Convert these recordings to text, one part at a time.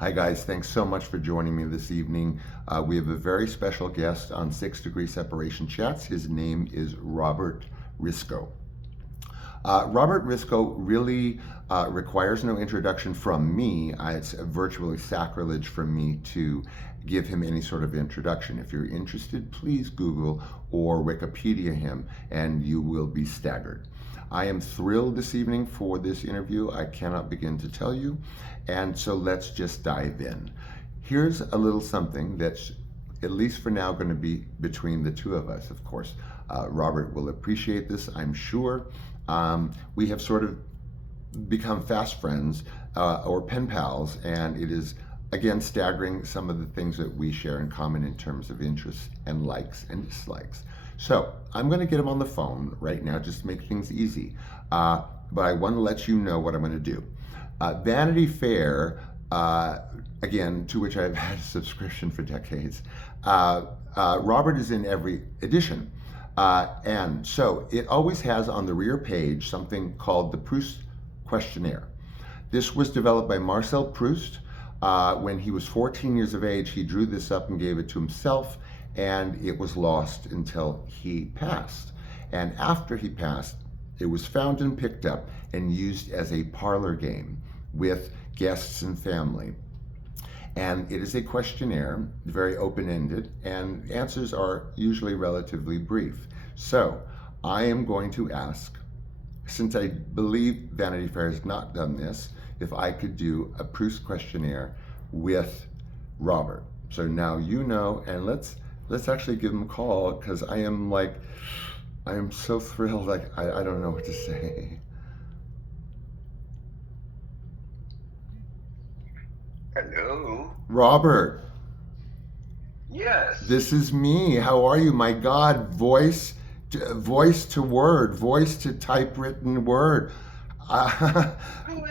Hi guys, thanks so much for joining me this evening. We have a very special guest on 6 Degree Separation Chats. His name is Robert Risco. Robert Risco really requires no introduction from me. It's virtually sacrilege for me to give him any sort of introduction. If you're interested, please Google or Wikipedia him and you will be staggered. I am thrilled this evening for this interview. I cannot begin to tell you. And so let's just dive in. Here's a little something that's, at least for now, going to be between the two of us, of course. Robert will appreciate this, I'm sure. We have sort of become fast friends or pen pals, and it is, again, staggering some of the things that we share in common in terms of interests and likes and dislikes. So I'm going to get him on the phone right now just to make things easy. But I want to let you know what I'm going to do. Vanity Fair, again, to which I've had a subscription for decades, Robert is in every edition. And so it always has on the rear page something called the Proust Questionnaire. This was developed by Marcel Proust. When he was 14 years of age, he drew this up and gave it to himself, and it was lost until he passed. And after he passed, it was found and picked up and used as a parlor game with guests and family. And it is a questionnaire, very open-ended, and answers are usually relatively brief. So I am going to ask, since I believe Vanity Fair has not done this, if I could do a Proust questionnaire with Robert. So now you know, and let's actually give him a call, because I am so thrilled, like I don't know what to say. Hello. Robert. Yes. This is me. How are you? My God, voice to word, voice to typewritten word. Who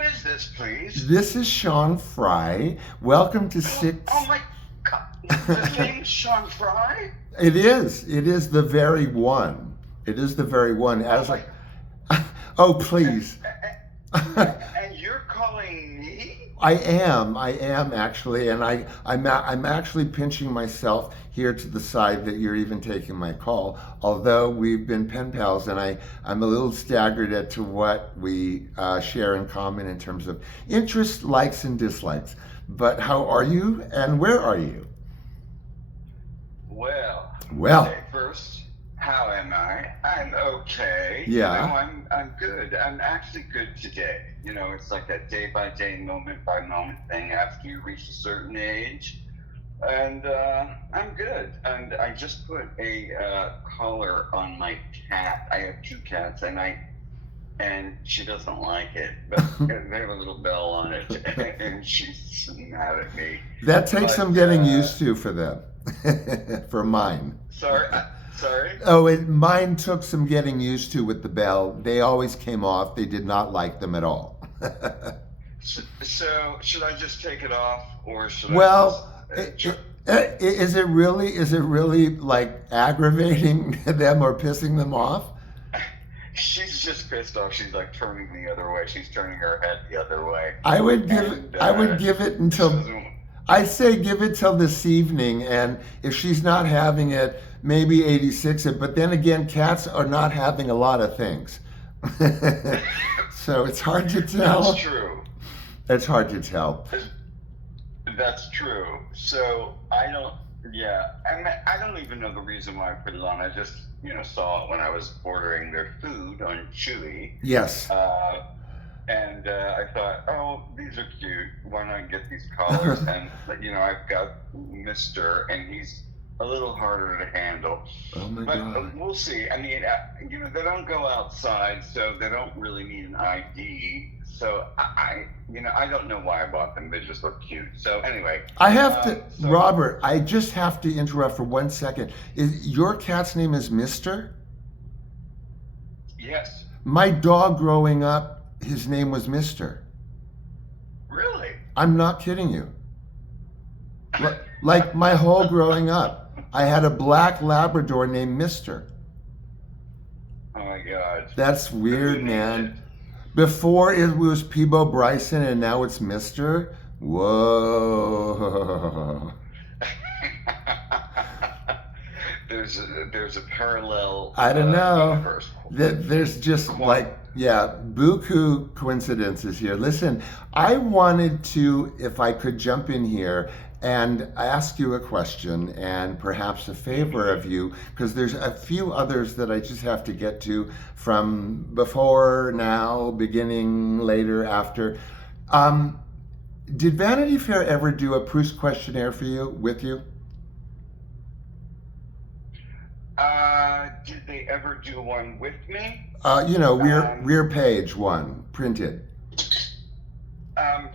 is this, please? This is Sean Fry. Welcome to Six. Oh my God. His name's Sean Fry? It is the very one. It is the very one. As Oh I, oh please. And you're calling me? I am actually, and I'm actually pinching myself here to the side that you're even taking my call, although we've been pen pals, and I'm a little staggered as to what we share in common in terms of interests, likes, and dislikes. But how are you, and where are you? Well, Well, first, how am I? I'm okay. Yeah. You know, I'm good. I'm actually good today. You know, it's like a day-by-day, moment-by-moment thing after you reach a certain age. And I'm good. And I just put a collar on my cat. I have two cats, and she doesn't like it, but they have a little bell on it, and she's mad at me. that takes But, some getting used to for them, for mine. Sorry. Oh, mine took some getting used to with the bell. They always came off. They did not like them at all. So should I just take it off, or should Well, I just, is it really like aggravating them or pissing them off? She's just pissed off. She's like turning the other way. She's turning her head the other way. I would And, give it until, I say give it till this evening, and if she's not having it, maybe 86 it. But then again, cats are not having a lot of things. So it's hard to tell. That's true. It's hard to tell. That's true. So I don't even know the reason why I put it on. I just, saw it when I was ordering their food on Chewy. Yes. And I thought, oh, these are cute. Why not get these collars? And, I've got Mr., and he's a little harder to handle. Oh my But God. we'll see. I mean, they don't go outside, so they don't really need an ID. So I don't know why I bought them. They just look cute. So anyway. I have to, Robert, I just have to interrupt for 1 second. Your cat's name is Mr.? Yes. My dog growing up, his name was Mr. Really? I'm not kidding you. Like my whole growing up, I had a black Labrador named Mr. Oh my God. That's weird, Who named man. it? Before it was Peebo Bryson and now it's Mr. Whoa. There's a parallel I don't know. universe. There's just like, yeah, buku coincidences here. Listen, I wanted to, if I could jump in here and ask you a question and perhaps a favor of you, because there's a few others that I just have to get to from before, now, beginning, later, after. Did Vanity Fair ever do a Proust questionnaire for you, with you? Did they ever do one with me? Rear page one, printed. Um,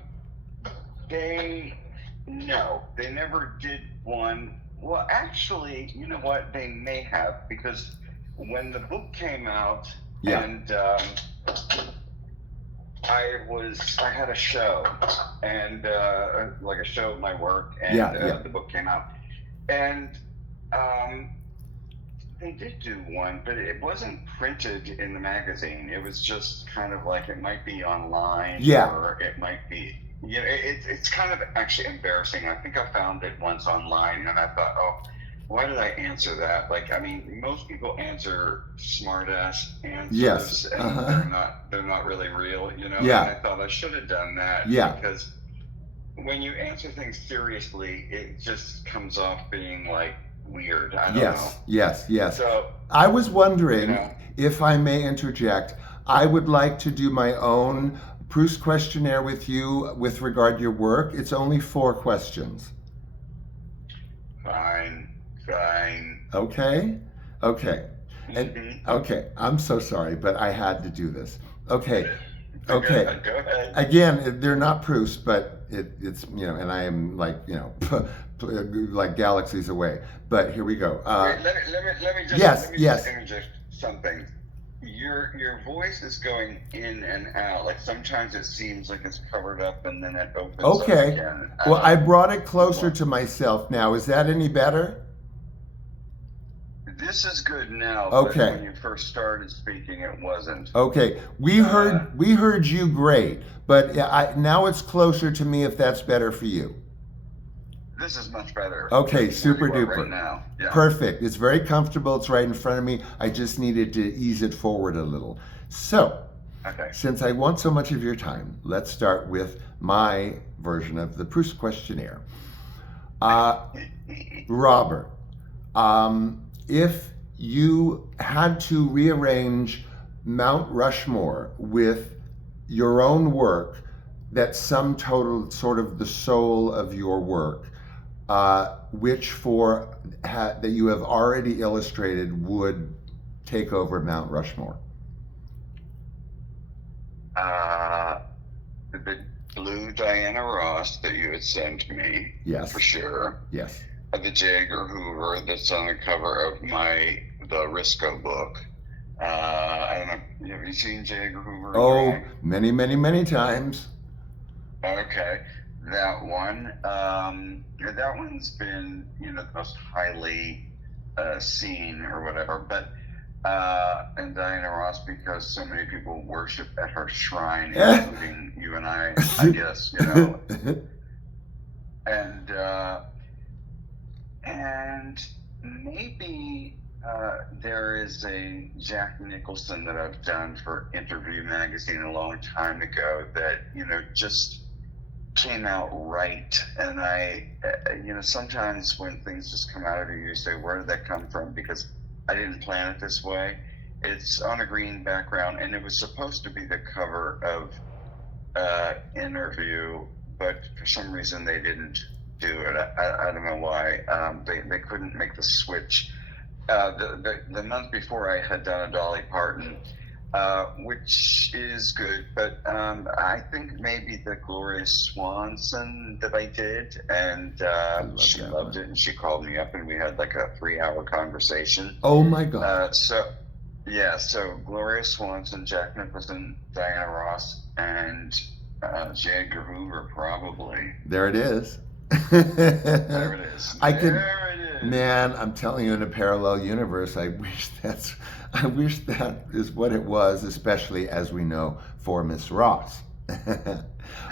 no, they never did one. Well, actually, you know what? They may have, because when the book came out, Yeah. and I had a show, and like a show of my work, and the book came out, and they did do one, but it wasn't printed in the magazine. It was just kind of like, it might be online, or it might be, it's kind of actually embarrassing. I think I found it once online, and I thought, oh, why did I answer that? Like, I mean, most people answer smart-ass answers, and they're not really real, Yeah. And I thought I should have done that, because when you answer things seriously, it just comes off being like weird. I don't know. Yes. So I was wondering, if I may interject, I would like to do my own Proust questionnaire with you with regard to your work. It's only 4 questions. Fine. Okay. And okay, I'm so sorry, but I had to do this. Okay. Go ahead. Again, they're not Proust, but it's and I am like like galaxies away. But here we go. Wait, let me just interject something. Your voice is going in and out. Like, sometimes it seems like it's covered up, and then it opens up again. Well, I brought it closer to myself now. Is that any better? This is good now. Okay. But when you first started speaking, it wasn't. Okay. We heard you great, but now it's closer to me. If that's better for you. This is much better. Okay, super duper. Right now. Yeah. Perfect. It's very comfortable. It's right in front of me. I just needed to ease it forward a little. So, since I want so much of your time, let's start with my version of the Proust questionnaire. Robert, if you had to rearrange Mount Rushmore with your own work, that sum total sort of the soul of your work, which that you have already illustrated would take over Mount Rushmore? The blue Diana Ross that you had sent me. Yes. For sure. Yes. The J. Edgar Hoover that's on the cover of the Risco book. I don't know. Have you seen J. Edgar Hoover? Oh, many, many, many times. Okay. That one. That one's been, the most highly seen or whatever. But and Diana Ross, because so many people worship at her shrine, including you and I guess, and maybe there is a Jack Nicholson that I've done for Interview magazine a long time ago that just came out right. And I sometimes when things just come out of you say, where did that come from? Because I didn't plan it this way. It's on a green background, and it was supposed to be the cover of Interview, but for some reason they didn't do it. I don't know why. They couldn't make the switch. The month before, I had done a Dolly Parton, which is good, but I think maybe the Gloria Swanson that I did, and she loved it, and she called me up, and we had like a 3-hour conversation. Oh my God. So Gloria Swanson, Jack Nicholson, Diana Ross, and J. Edgar Hoover, probably. There it is. There it is. Man, I'm telling you, in a parallel universe, I wish that is what it was, especially as we know for Miss Ross.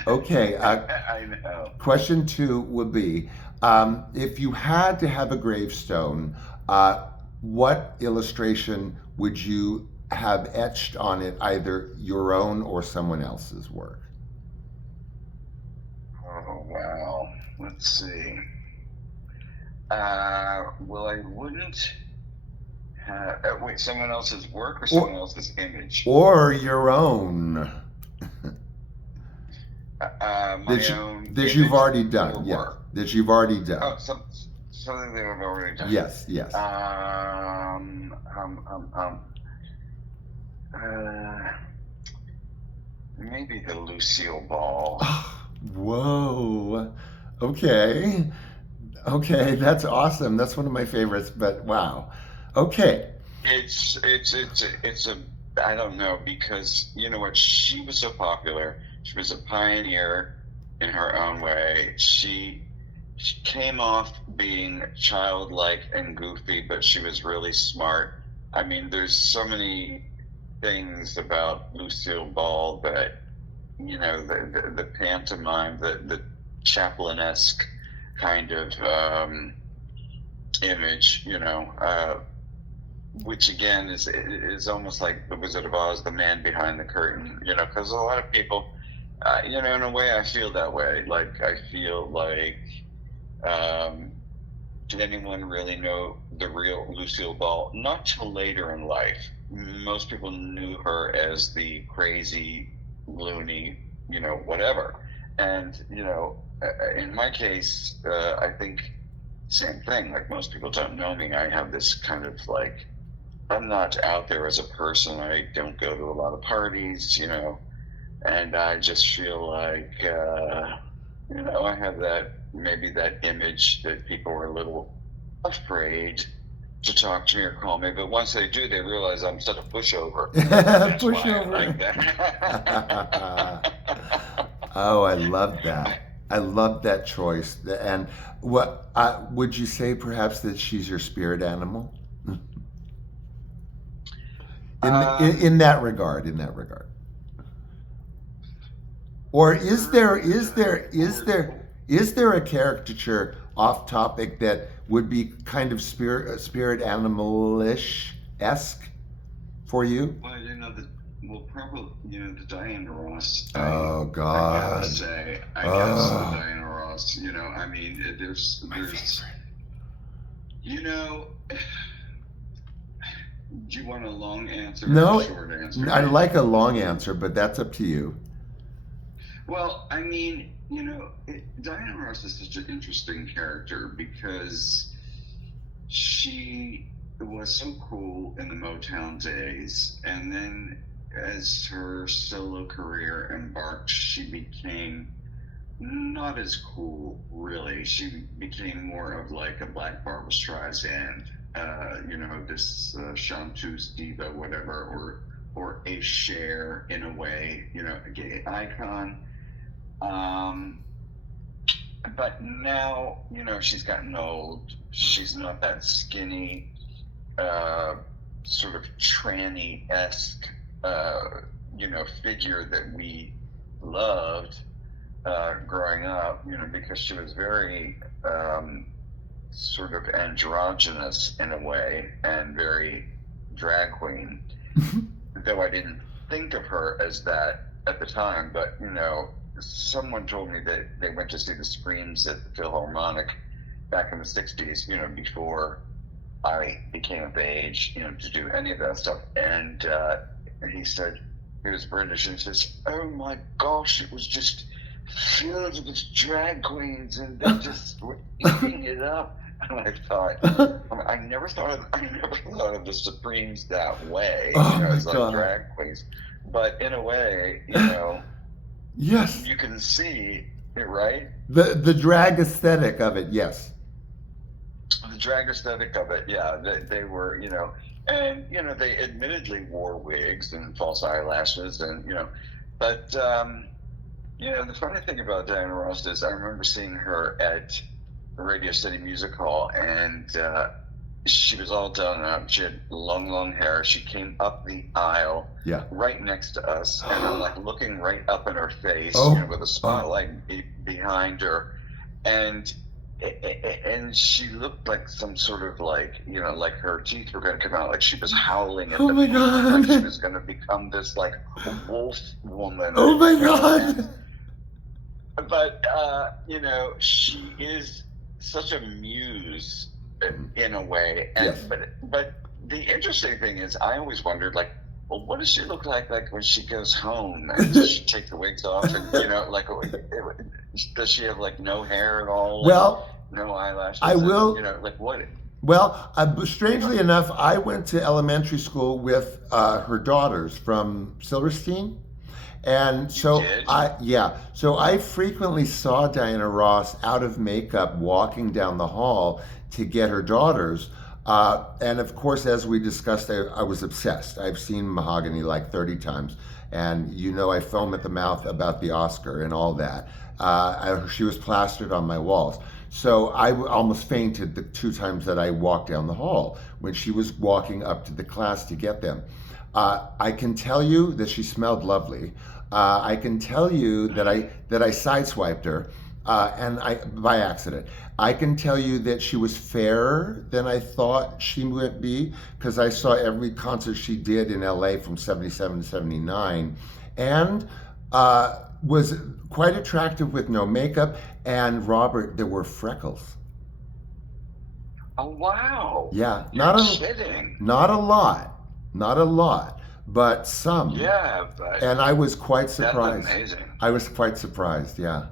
Okay, I know. question two would be, if you had to have a gravestone, what illustration would you have etched on it, either your own or someone else's work? Oh wow. Let's see. Well, I wouldn't have. Wait, someone else's work or someone Or, else's image? or your own My own that you've image already or done, yes, work? that you've already done. Oh, something that I've already done. Yes, yes. Um, um, um, um. Uh, Maybe the Lucille Ball. Whoa. Okay. Okay, that's awesome. That's one of my favorites, but wow. Okay. It's a I don't know, because you know what, she was so popular. She was a pioneer in her own way. She came off being childlike and goofy, but she was really smart. I mean, there's so many things about Lucille Ball that, you know, the pantomime, the Chaplin-esque kind of image, you know, which again is almost like the Wizard of Oz, the man behind the curtain, you know, because a lot of people, you know, in a way, I feel that way. Like, I feel like, um, did anyone really know the real Lucille Ball? Not till later in life. Most people knew her as the crazy, loony, you know, whatever. And, you know, in my case, I think same thing. Like, most people don't know me. I have this kind of like, I'm not out there as a person. I don't go to a lot of parties, you know, and I just feel like, you know, I have that, maybe that image that people are a little afraid to talk to me or call me, but once they do, they realize I'm such a pushover. That's why I like Pushover. that. Oh, I love that. I love that choice. And what would you say, perhaps, that she's your spirit animal? In that regard, in that regard. Or is there a caricature off topic that would be kind of spirit animalish esque for you? Well, you know, probably, you know, the Diana Ross. Oh I gotta God. say, I guess the Oh, Diana Ross. You know, I mean, my favorite. you know, do you want a long answer or No, a short answer? I like a long answer, but that's up to you. Well, I mean, you know, Diana Ross is such an interesting character because she was so cool in the Motown days, and then as her solo career embarked, she became not as cool, really. She became more of like a Black Barbra Streisand, you know, this chanteuse diva, whatever, or a Cher in a way, you know, a gay icon. Um, but now, you know, she's gotten old. She's not that skinny, uh, sort of tranny esque, you know, figure that we loved growing up, you know, because she was very sort of androgynous in a way and very drag queen. Though I didn't think of her as that at the time, but you know, someone told me that they went to see the Screams at the Philharmonic back in the '60s, you know, before I became of age, you know, to do any of that stuff. And he said, he was British, and he says, "Oh my gosh, it was just filled with drag queens, and they just were eating it up." And I thought, I never thought of the Supremes that way, Oh you know, my as like God. drag queens. But in a way, you know, Yes. you can see it, right? The drag aesthetic of it, yes. The drag aesthetic of it, yeah. They were, you know, and you know, they admittedly wore wigs and false eyelashes, and you know, but you know, the funny thing about Diana Ross is I remember seeing her at Radio City Music Hall, and she was all done up. She had long hair. She came up the aisle, Yeah. right next to us, and I'm like looking right up in her face, Oh. with a spotlight behind her, and she looked like some sort of like, like her teeth were going to come out, like she was howling at Oh the my moment, like she God. was going to become this like wolf woman. Oh my God. But she is such a muse in a way, and Yes. but the interesting thing is, I always wondered, like, well, what does she look like when she goes home? And does she take the wigs off, and like, does she have like no hair at all? Well, no eyelashes. I will. Like what? Well, strangely enough, I went to elementary school with her daughters from Silverstein. And so so I frequently saw Diana Ross out of makeup walking down the hall to get her daughters. And of course, as we discussed, I was obsessed. I've seen Mahogany like 30 times. And I foam at the mouth about the Oscar and all that. She was plastered on my walls. So I almost fainted the 2 times that I walked down the hall when she was walking up to the class to get them. I can tell you that she smelled lovely. I can tell you that I sideswiped her, and by accident. I can tell you that she was fairer than I thought she would be, because I saw every concert she did in LA from 77 to 79, and was quite attractive with no makeup. And Robert, there were freckles. Oh wow! Yeah, You're kidding. Not a lot, but some. Yeah, but and I was quite surprised. That's amazing. I was quite surprised. Yeah.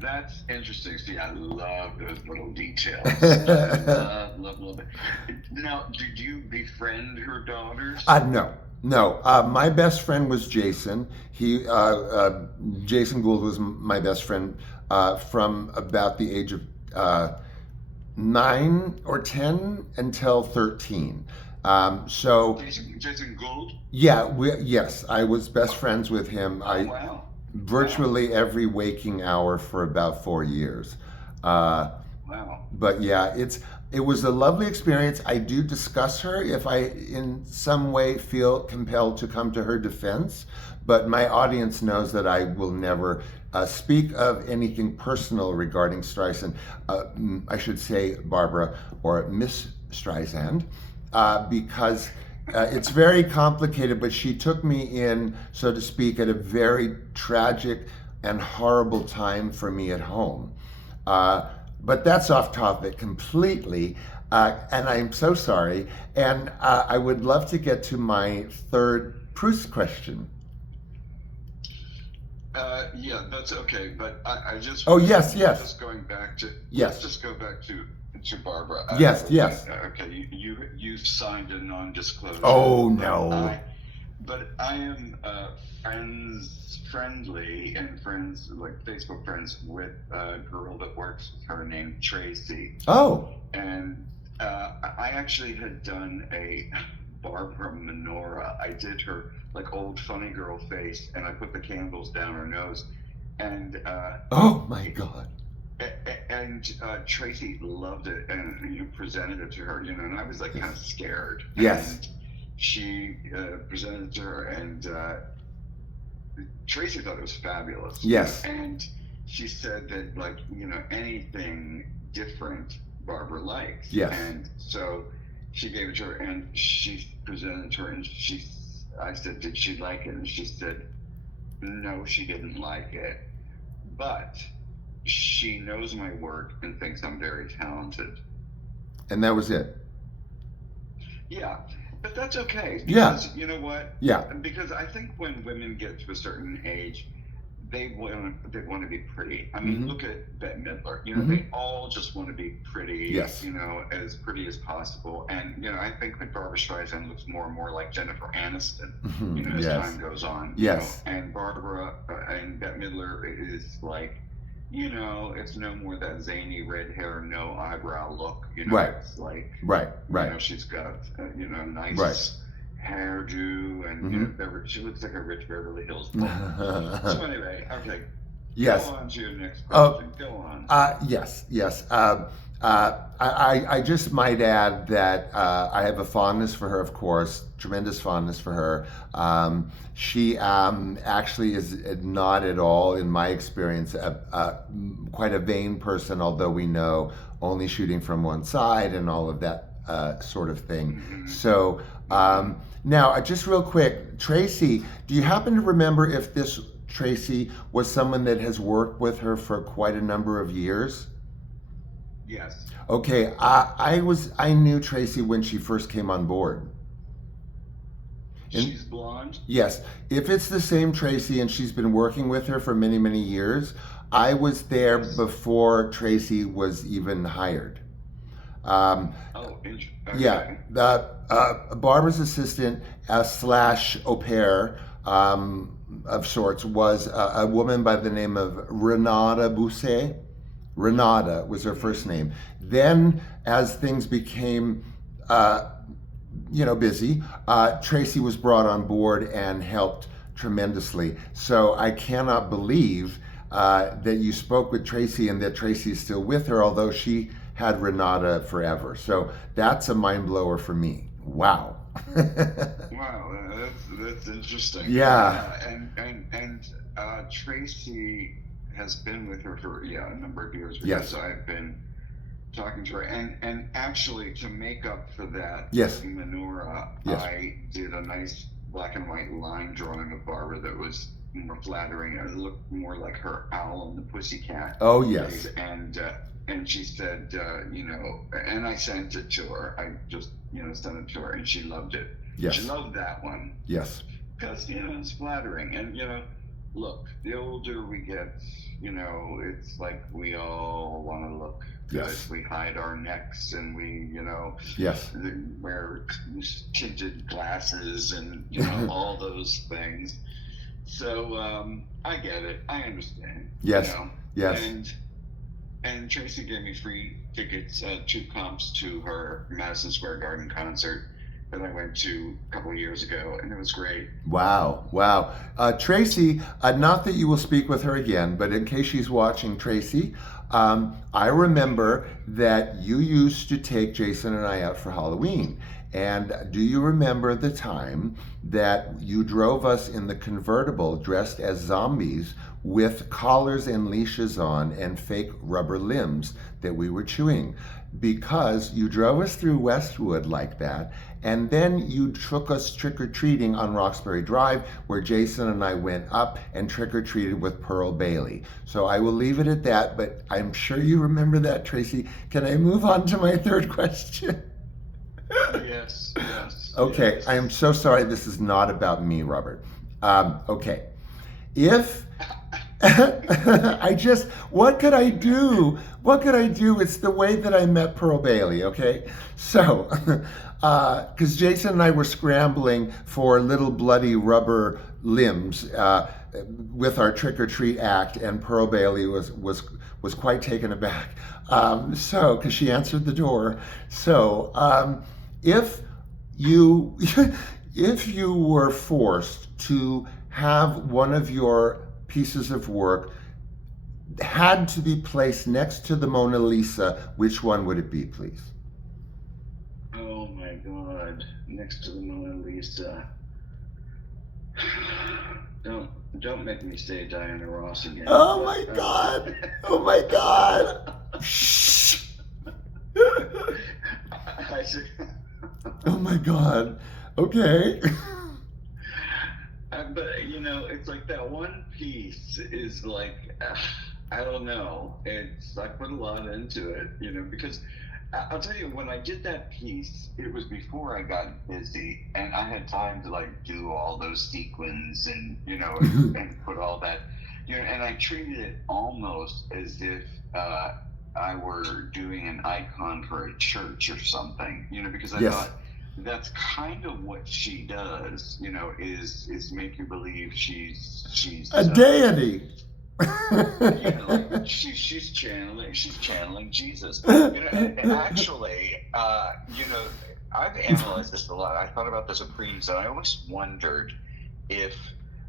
That's interesting. See, I love those little details. love it. Now, did you befriend her daughters? No. My best friend was Jason. Jason Gould was my best friend from about the age of 9 or 10 until 13. So Jason Gould? Yeah, yes, I was best friends with him. Wow. Virtually every waking hour for about 4 years. Wow. But yeah, it was a lovely experience. I do discuss her if I in some way feel compelled to come to her defense, but my audience knows that I will never speak of anything personal regarding Streisand. I should say Barbara or Miss Streisand, because it's very complicated, but she took me in, so to speak, at a very tragic and horrible time for me at home. But that's off topic completely, and I'm so sorry. And I would love to get to my third Proust question. Yeah, that's okay. But I just... Oh, yes. Just going back to... Yes. Let's just go back to Barbara. Yes. Okay, you've signed a non-disclosure. Oh, no. But I am friendly and friends, like Facebook friends, with a girl that works with her named Tracy. Oh. And I actually had done a Barbara menorah. I did her like old funny girl face, and I put the candles down her nose. And oh my God. And Tracy loved it, and you presented it to her, and I was like kind of scared. Yes. And she presented it to her, and Tracy thought it was fabulous. Yes. And she said that, like, anything different Barbara likes. Yes. And so she gave it to her, and she presented it to her, and I said, did she like it? And she said, no, she didn't like it, but she knows my work and thinks I'm very talented. And that was it. Yeah, but that's okay. Because, you know what? Yeah. Because I think when women get to a certain age, they want to be pretty. I mean, look at Bette Midler. They all just want to be pretty. Yes. As pretty as possible. And I think that Barbara Streisand looks more and more like Jennifer Aniston. As time goes on. Yes. And Barbara and Bette Midler is like, it's no more that zany red hair, no eyebrow look. Right. It's like, right. She's got nice. Right. Hairdo, and she looks like a rich Beverly Hills blonde. So anyway, okay. Yes. Go on to your next question. Go on. Yes. I just might add that I have a fondness for her, of course, tremendous fondness for her. She actually is not at all, in my experience, quite a vain person, although we know only shooting from one side and all of that sort of thing. So now, just real quick, Tracy, do you happen to remember if this Tracy was someone that has worked with her for quite a number of years? Yes. Okay, I knew Tracy when she first came on board. She's blonde? Yes. If it's the same Tracy and she's been working with her for many, many years, I was there before Tracy was even hired. Interesting. Yeah, Barbara's assistant slash au pair of sorts was a woman by the name of Renata Bousset. Renata was her first name. Then, as things became, busy, Tracy was brought on board and helped tremendously. So I cannot believe that you spoke with Tracy and that Tracy is still with her, although she had Renata forever. So that's a mind blower for me. Wow. Wow, that's interesting. Yeah. And Tracy has been with her for a number of years because Yes. I've been talking to her, and actually to make up for that Yes. menorah, Yes. I did a nice black and white line drawing of Barbara that was more flattering. It looked more like her owl and the pussycat. Oh, yes. And she said, and I sent it to her. I just sent it to her, and she loved it. Yes. She loved that one Yes. because it's flattering. And look, the older we get, it's like we all want to look good. Yes. We hide our necks, and we Yes. wear tinted glasses, and all those things. So I get it. I understand. Yes. Yes. And Tracy gave me free tickets, 2 comps to her Madison Square Garden concert that I went to a couple of years ago, and it was great. Wow. Wow. Tracy, not that you will speak with her again, but in case she's watching, Tracy, I remember that you used to take Jason and I out for Halloween. And do you remember the time that you drove us in the convertible dressed as zombies with collars and leashes on and fake rubber limbs that we were chewing? Because you drove us through Westwood like that, and then you took us trick-or-treating on Roxbury Drive, where Jason and I went up and trick-or-treated with Pearl Bailey. So I will leave it at that, but I'm sure you remember that, Tracy. Can I move on to my third question? Yes. Okay, yes. I am so sorry. This is not about me, Robert. Okay. If what could I do? What could I do? It's the way that I met Pearl Bailey, okay? So, because Jason and I were scrambling for little bloody rubber limbs with our trick-or-treat act, and Pearl Bailey was quite taken aback. Because she answered the door. So, if you were forced to have one of your pieces of work had to be placed next to the Mona Lisa, which one would it be, please? Oh my God! Next to the Mona Lisa. Don't make me say Diana Ross again. Oh my God! Oh my God! Shh! Oh my God! Okay. But it's like that one piece is like, I don't know. I put a lot into it, because I'll tell you, when I did that piece, it was before I got busy, and I had time to do all those sequins and and put all that, and I treated it almost as if I were doing an icon for a church or something, because I thought that's kind of what she does, is make you believe she's a deity. She's channeling Jesus. And actually, I've analyzed this a lot. I thought about this at Proust, and I always wondered if,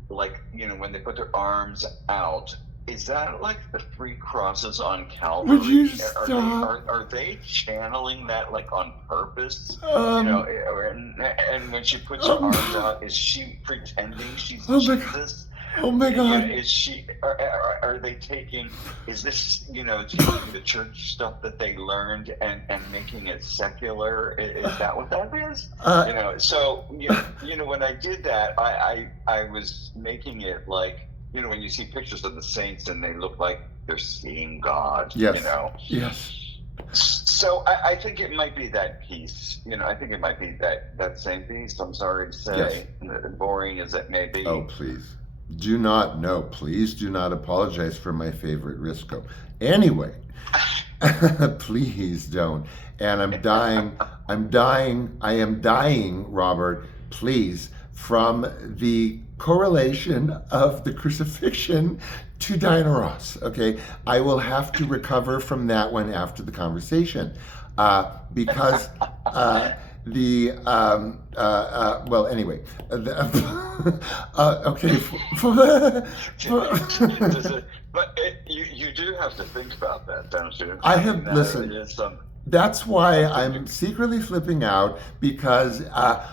when they put their arms out, is that like the three crosses on Calvary? Would you Are they stop? are they channeling that like on purpose? Um, And when she puts her um, arms out, is she pretending she's oh my God. Jesus? Oh my God. Is she? Are they taking? Is this taking the church stuff that they learned and making it secular? Is that what that is? So when I did that, I was making it like when you see pictures of the saints and they look like they're seeing God. Yes. Yes. So I think it might be that piece. I think it might be that same piece. I'm sorry to say, boring as it may be. Oh, please. Please do not apologize for my favorite Risco. Anyway, please don't. And I am dying, Robert, please, from the correlation of the crucifixion to Diana Ross, okay? I will have to recover from that one after the conversation because well, anyway, okay. But you do have to think about that, don't you? Listen. That's why I'm secretly flipping out because I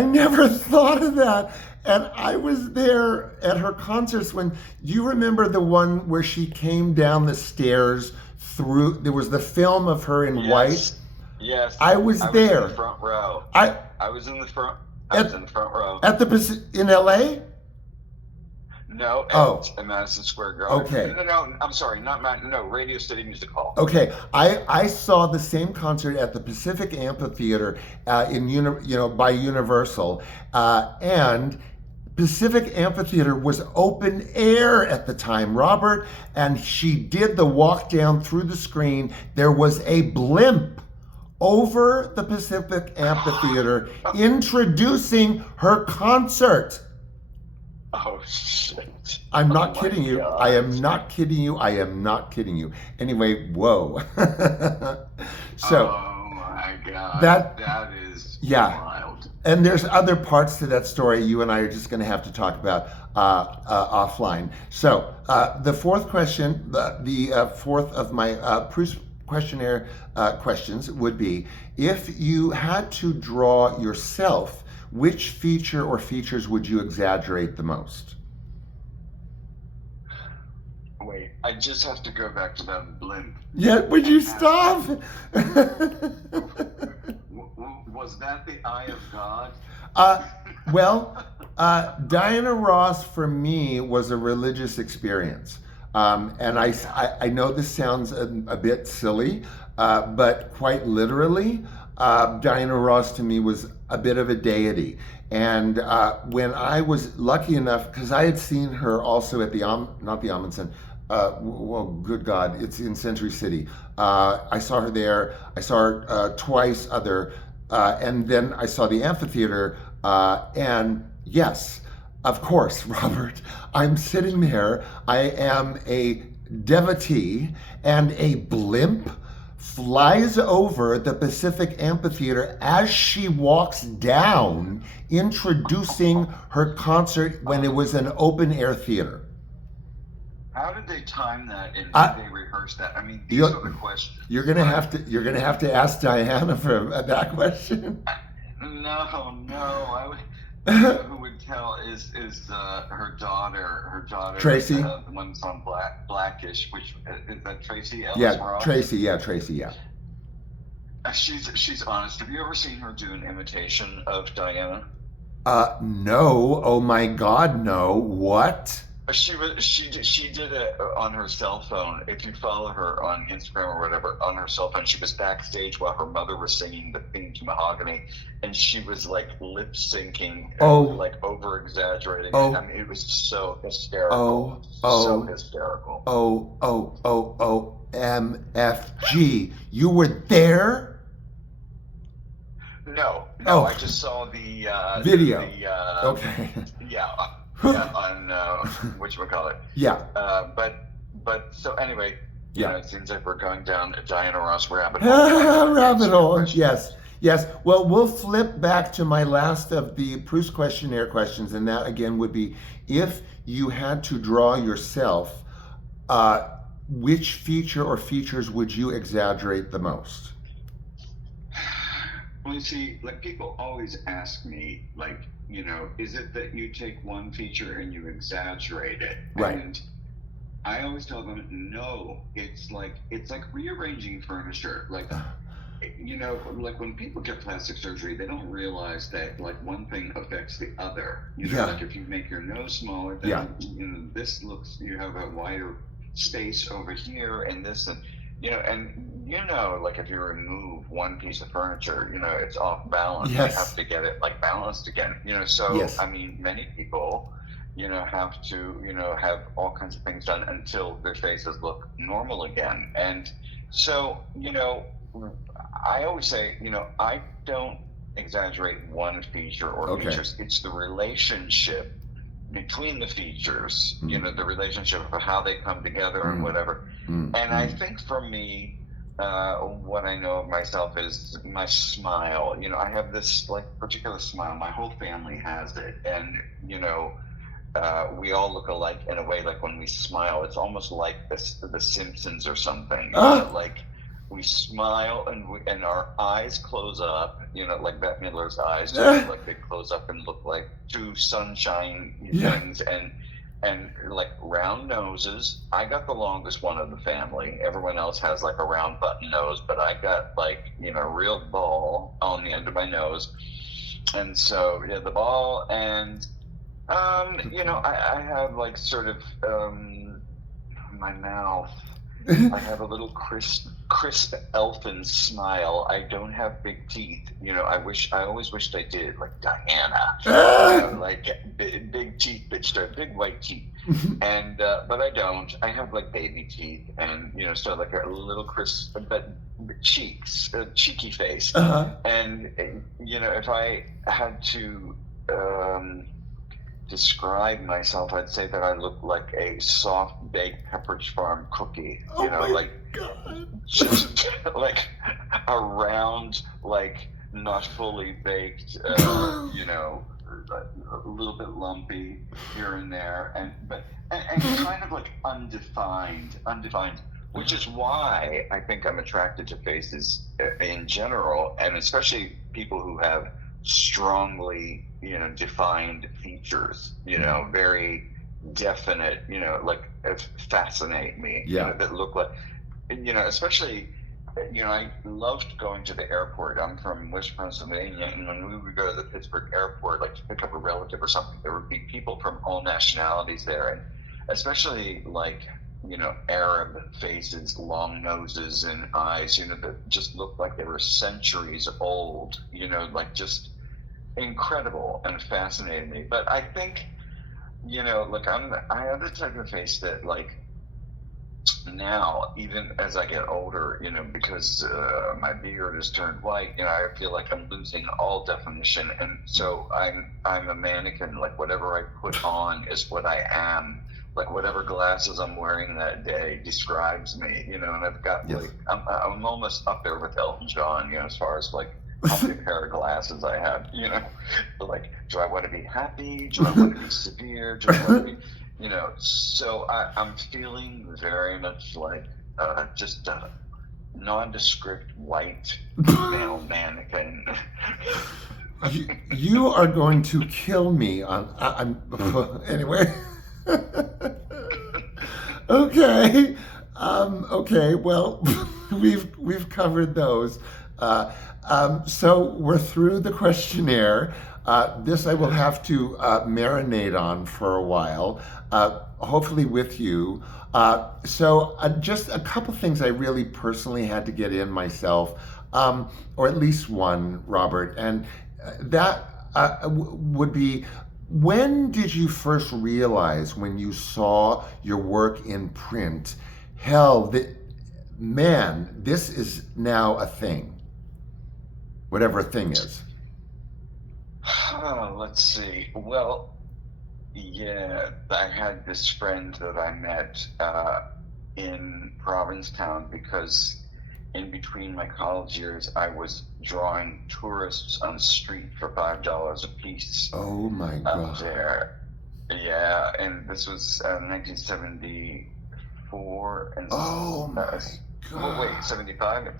never thought of that. And I was there at her concerts when, you remember the one where she came down the stairs there was the film of her in white? Yes. I was there. In the front row. I was in the front. In the front row. In LA? No, at Madison Square Garden. Okay. No, I'm sorry, Radio City Music Hall. Okay, I saw the same concert at the Pacific Amphitheater by Universal, and Pacific Amphitheater was open air at the time, Robert, and she did the walk down through the screen. There was a blimp over the Pacific Amphitheater introducing her concert. Oh, shit. I'm not kidding you. God. I am not kidding you. Anyway, whoa. So. Oh my God. That is wild. And there's other parts to that story you and I are just going to have to talk about offline. So the fourth question, the fourth of my Proust Questionnaire questions would be, if you had to draw yourself, which feature or features would you exaggerate the most? Wait, I just have to go back to that blimp. Yeah, would you stop? Was that the eye of God? Diana Ross for me was a religious experience. And I know this sounds a bit silly, but quite literally, Diana Ross to me was a bit of a deity. And when I was lucky enough, because I had seen her also at not the Amundsen, well, good God, it's in Century City. I saw her there. I saw her twice and then I saw the amphitheater. And yes, of course, Robert, I'm sitting there. I am a devotee, and a blimp flies over the Pacific Amphitheater as she walks down, introducing her concert when it was an open air theater. How did they time that and did they rehearse that? I mean, these are the questions. You're gonna have to ask Diana for that question. No, who would tell is her daughter Tracy, the one that's on Blackish, which is that Tracy Ellis Ross? Tracy. She's honest. Have you ever seen her do an imitation of Diana? No. Oh my God, no. What? She did it on her cell phone. If you follow her on Instagram or whatever, on her cell phone, she was backstage while her mother was singing the theme to Mahogany, and she was like lip syncing, like over exaggerating. I mean, it was so hysterical. So hysterical. MFG. You were there? No. I just saw the video. Okay. On whatchamacallit. Yeah. But so anyway, it seems like we're going down a Diana Ross rabbit hole. Rabbit hole. Yes. Well, we'll flip back to my last of the Proust Questionnaire questions, and that again would be, if you had to draw yourself, which feature or features would you exaggerate the most? Well, you see, like people always ask me, like, is it that you take one feature and you exaggerate it? Right. And I always tell them, no, it's like rearranging furniture. Like, like when people get plastic surgery, they don't realize that like one thing affects the other. Yeah. Like if you make your nose smaller, then Yeah. this looks, you have a wider space over here, and this, and like if you remove one piece of furniture, it's off balance. Yes. You have to get it like balanced again. So Yes. I mean, many people, have to, have all kinds of things done until their faces look normal again. And so, I always say, I don't exaggerate one feature or Okay. features. It's the relationship between the features, the relationship of how they come together and whatever. And I think for me, what I know of myself is my smile. I have this like particular smile. My whole family has it. And, we all look alike in a way, like when we smile, it's almost like the Simpsons or something. Like we smile and our eyes close up, like Bette Midler's eyes, like they close up and look like two sunshine things, and like round noses. I got the longest one of the family. Everyone else has like a round button nose, but I got like, real ball on the end of my nose. And so, the ball, and I have like sort of my mouth. I have a little crisp elfin smile. I don't have big teeth. I always wished I did, like Diana. Like big teeth, big white teeth. And but I don't. I have like baby teeth, and so like a little crisp, but cheeks, a cheeky face. And if I had to describe myself, I'd say that I look like a soft baked Pepperidge Farm cookie. My God. Just like a round, like not fully baked, a little bit lumpy here and there, and kind of like undefined, which is why I think I'm attracted to faces in general, and especially people who have strongly, defined features, very definite, like fascinate me, that look like, especially, I loved going to the airport. I'm from West Pennsylvania, and when we would go to the Pittsburgh airport, like to pick up a relative or something, there would be people from all nationalities there, and especially like, Arab faces, long noses and eyes, that just looked like they were centuries old, like just incredible and fascinating me. But I think, look, I have the type of face that like now, even as I get older, because my beard has turned white, I feel like I'm losing all definition, and so I'm a mannequin. Like whatever I put on is what I am. Like whatever glasses I'm wearing that day describes me, and I've got like I'm almost up there with Elton John, as far as like how many pair of glasses I have, but like, do I want to be happy? Do I want to be severe? Do I want to be, so I'm feeling very much like just a nondescript white male mannequin. You are going to kill me anyway. Okay. Okay. Well, we've covered those. So we're through the questionnaire. This I will have to marinate on for a while, hopefully with you. So just a couple things I really personally had to get in myself, or at least one, Robert, and that would be, when did you first realize, when you saw your work in print, man, this is now a thing? Whatever a thing is. Let's see. Well, yeah, I had this friend that I met in Provincetown, because in between my college years, I was drawing tourists on the street for $5 a piece. Oh my Up God. there. Yeah, and this was 1974 and Oh uh, my well, wait, God.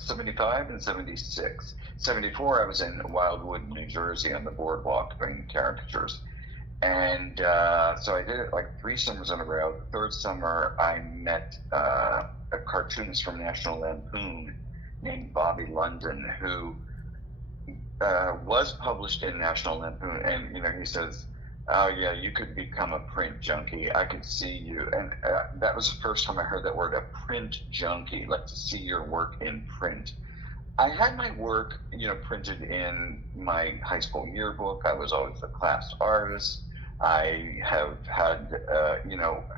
75 and 76. 74, I was in Wildwood, New Jersey on the boardwalk doing caricatures. And so I did it like 3 summers in a row. The third summer, I met a cartoonist from National Lampoon named Bobby London, who was published in National Lampoon, and he says, "Oh yeah, you could become a print junkie. I could see you." And that was the first time I heard that word, a print junkie, like to see your work in print. I had my work, printed in my high school yearbook. I was always the class artist. I have had,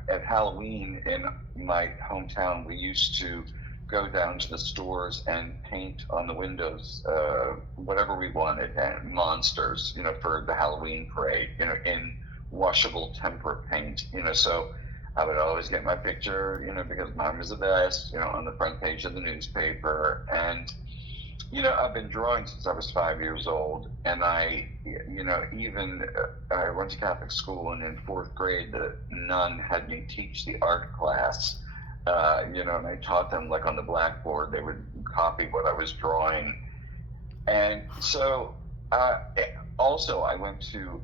at Halloween in my hometown, we used to go down to the stores and paint on the windows whatever we wanted, and monsters, for the Halloween parade, in washable tempera paint, so I would always get my picture, because mine was the best, on the front page of the newspaper. And I've been drawing since I was 5 years old, and even I went to Catholic school, and in fourth grade, the nun had me teach the art class. And I taught them like on the blackboard. They would copy what I was drawing, and so uh, also I went to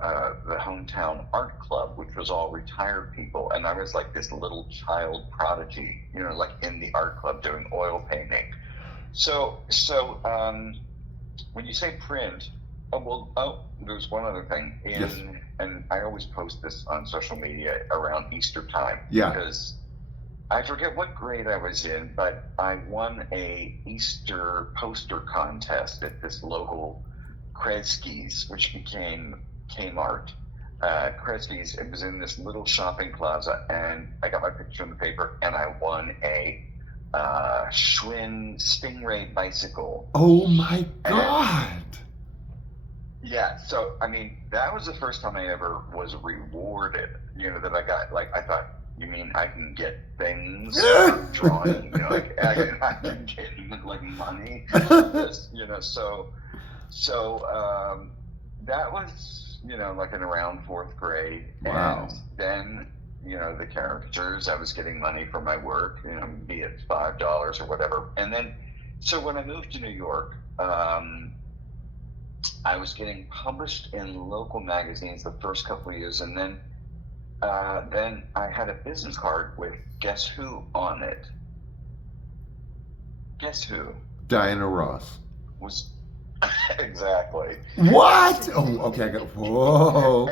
the hometown art club, which was all retired people, and I was like this little child prodigy, like in the art club doing oil painting. So, when you say print, there's one other thing. Yes. And I always post this on social media around Easter time, Yeah. because I forget what grade I was in, but I won a Easter poster contest at this local Kresge's, which became Kmart. Kresge's, it was in this little shopping plaza, and I got my picture in the paper, and I won a Schwinn Stingray bicycle. Oh my And God. yeah, so I mean, that was the first time I ever was rewarded. That I got, like, I thought, you mean I can get things for drawing? Like I can get like money for this. So that was like in around fourth grade, Wow. and then the caricatures. I was getting money for my work, be it $5 or whatever, and then so when I moved to New York. I was getting published in local magazines the first couple of years, and then I had a business card with "Guess Who" on it. Guess who Diana Ross. was exactly. What? Oh, okay. I got. Whoa.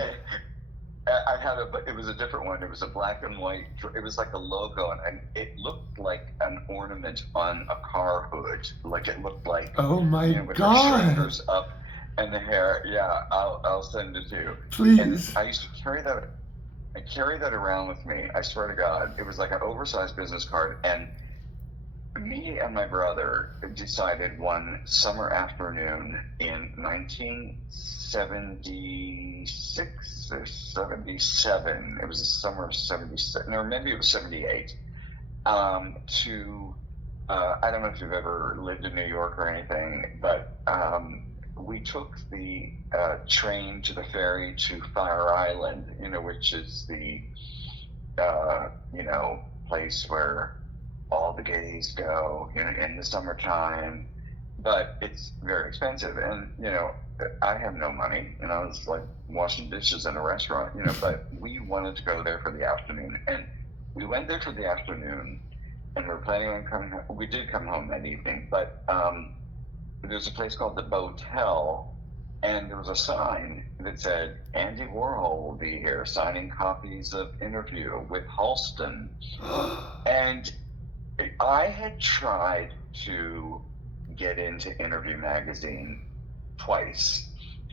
I had but it was a different one. It was a black and white. It was like a logo, and it looked like an ornament on a car hood. Like it looked like, Oh my with her God. shoulders up and the hair. Yeah, I'll send it to you. And Please. I used to carry that. I carry that around with me. I swear to God, it was like an oversized business card. And me and my brother decided one summer afternoon in 1976 or 77. It was the summer of 77, or maybe it was 78. To I don't know if you've ever lived in New York or anything, but we took the train to the ferry to Fire Island, which is the place where all the gays go in the summertime, but it's very expensive. And I have no money, and I was like washing dishes in a restaurant, but we wanted to go there for the afternoon, and we went there for the afternoon, and we're planning on coming home. We did come home that evening, but there's a place called the Botel, and there was a sign that said Andy Warhol will be here signing copies of Interview with Halston. And I had tried to get into Interview magazine twice.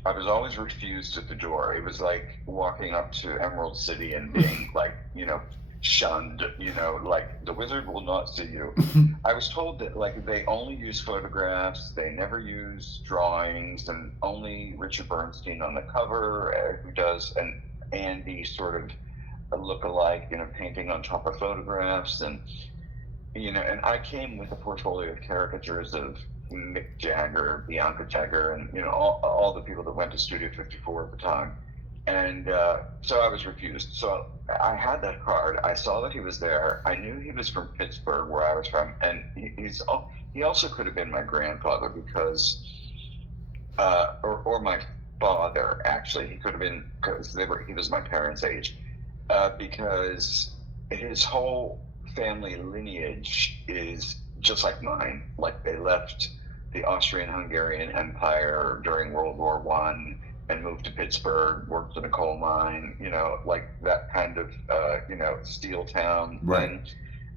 I was always refused at the door. It was like walking up to Emerald City and being like, shunned, like the wizard will not see you. I was told that like they only use photographs, they never use drawings, and only Richard Bernstein on the cover, who does an Andy sort of a look-alike, painting on top of photographs. And I came with a portfolio of caricatures of Mick Jagger, Bianca Jagger, and all the people that went to Studio 54 at the time. And so I was refused. So I had that card. I saw that he was there. I knew he was from Pittsburgh, where I was from, and he also could have been my grandfather because, or my father actually. He could have been because he was my parents' age, because his whole family lineage is just like mine. Like they left the Austrian-Hungarian Empire during World War One and moved to Pittsburgh, worked in a coal mine, like that kind of, steel town Right. thing.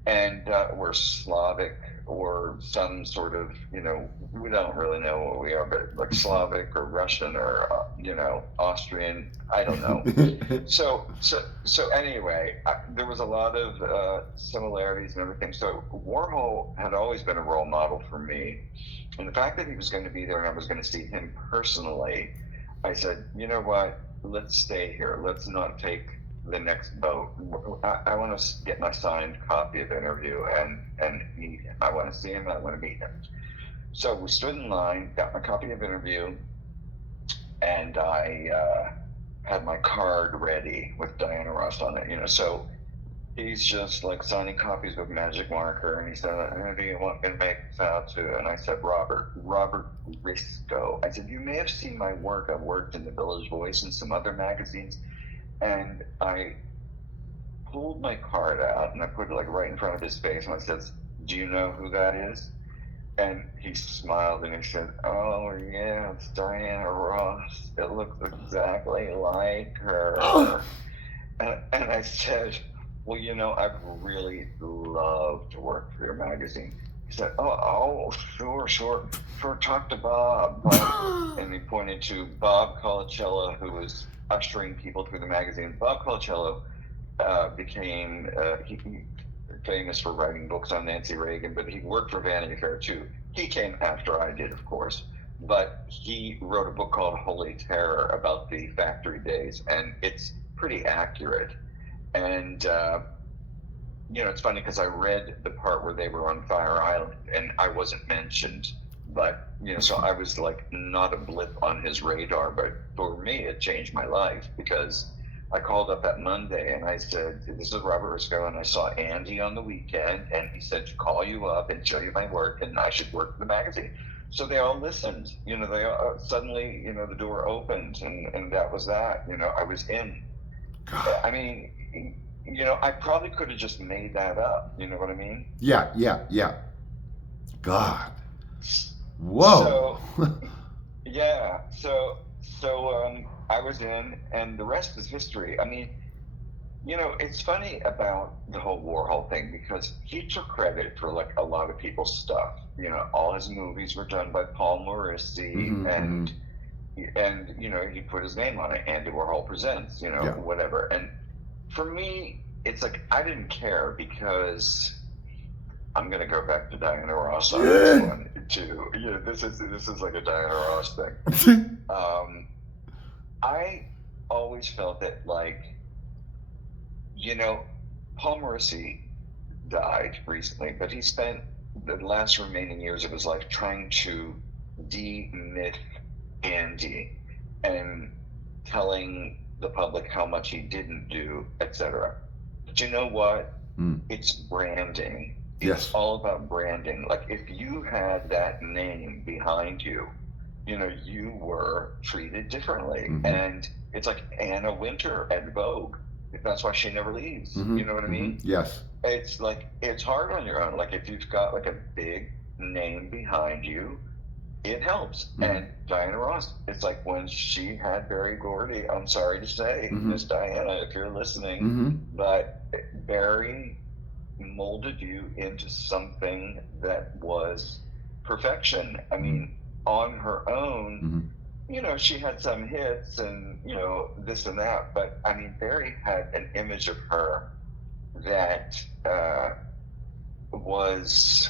And we're Slavic or some sort of, we don't really know what we are, but like Slavic or Russian or, Austrian, I don't know. So anyway, there was a lot of similarities and everything. So Warhol had always been a role model for me. And the fact that he was going to be there and I was going to see him personally, I said, you know what? Let's stay here. Let's not take the next boat. I want to get my signed copy of the interview and meet him. I want to see him. I want to meet him. So we stood in line, got my copy of the interview, and I had my card ready with Diana Ross on it. So he's just like signing copies with magic marker, and he said, "Who do you want me to make this out to?" And I said, Robert Risko. I said, "You may have seen my work. I've worked in the Village Voice and some other magazines." And I pulled my card out and I put it like right in front of his face, and I said, "Do you know who that is?" And he smiled and he said, "Oh yeah, it's Diana Ross. It looks exactly like her." Oh, And I said, "Well, I'd really love to work for your magazine." He said, "Oh, sure. Talk to Bob." And he pointed to Bob Colacello, who was ushering people through the magazine. Bob Colacello became he famous for writing books on Nancy Reagan, but he worked for Vanity Fair too. He came after I did, of course, but he wrote a book called Holy Terror about the factory days, and it's pretty accurate. And it's funny because I read the part where they were on Fire Island, and I wasn't mentioned, but so I was like not a blip on his radar. But for me, it changed my life because I called up that Monday and I said, "This is Robert Risco, and I saw Andy on the weekend, and he said to call you up and show you my work, and I should work for the magazine." So they all listened. They all, suddenly, the door opened, and that was that. I was in. God. I mean, I probably could have just made that up. You know what I mean? Yeah. God. Whoa. So, yeah. So I was in, and the rest is history. I mean, it's funny about the whole Warhol thing because he took credit for like a lot of people's stuff. All his movies were done by Paul Morrissey, and he put his name on it. Andy Warhol Presents, Yeah. whatever. And for me, it's like I didn't care because I'm gonna go back to Diana Ross on this one too. This is like a Diana Ross thing. I always felt that like, Paul Morrissey died recently, but he spent the last remaining years of his life trying to demyth Andy and telling the public how much he didn't do, etc. But you know what? It's branding. It's Yes. all about branding. Like if you had that name behind you, you were treated differently. And it's like Anna Wintour at Vogue. That's why she never leaves. You know what I mean? Yes. It's like it's hard on your own. Like if you've got like a big name behind you, it helps. And Diana Ross, it's like when she had Barry Gordy, I'm sorry to say, Miss Diana, if you're listening, but Barry molded you into something that was perfection. I mean, on her own, she had some hits and, this and that, but I mean, Barry had an image of her that was,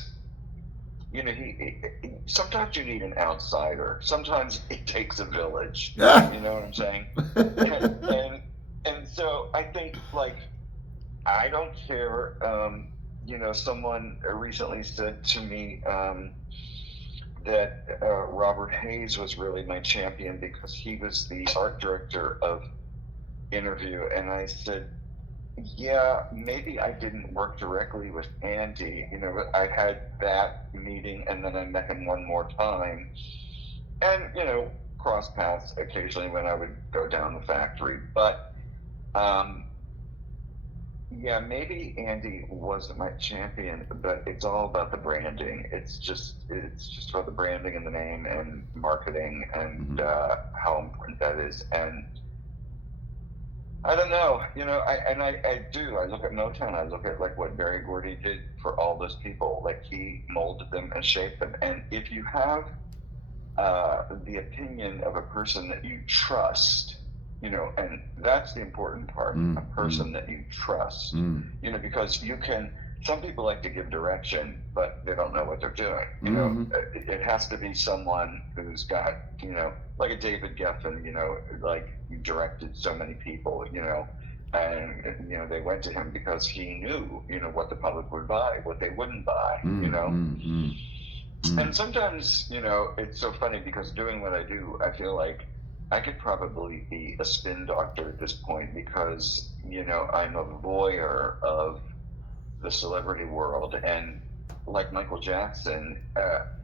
sometimes you need an outsider. Sometimes it takes a village. You know what I'm saying? and so I think, like, I don't care. Someone recently said to me that Robert Hayes was really my champion because he was the art director of interview, and I said, yeah, maybe I didn't work directly with Andy. You know, I had that meeting, and then I met him one more time, and you know, cross paths occasionally when I would go down the factory. But yeah, maybe Andy wasn't my champion, but it's all about the branding. It's just about the branding and the name and marketing and how important that is. And I don't know, you know, I do. I look at Motown. I look at like what Berry Gordy did for all those people. Like he molded them and shaped them. And if you have the opinion of a person that you trust, you know, and that's the important part, a person that you trust, you know, because you can, some people like to give direction, but they don't know what they're doing. You know, it has to be someone who's got, you know, like a David Geffen, you know, like he directed so many people, you know, and, you know, they went to him because he knew, you know, what the public would buy, what they wouldn't buy, you know. And sometimes, you know, it's so funny because doing what I do, I feel like I could probably be a spin doctor at this point because, you know, I'm a voyeur of the celebrity world. And like Michael Jackson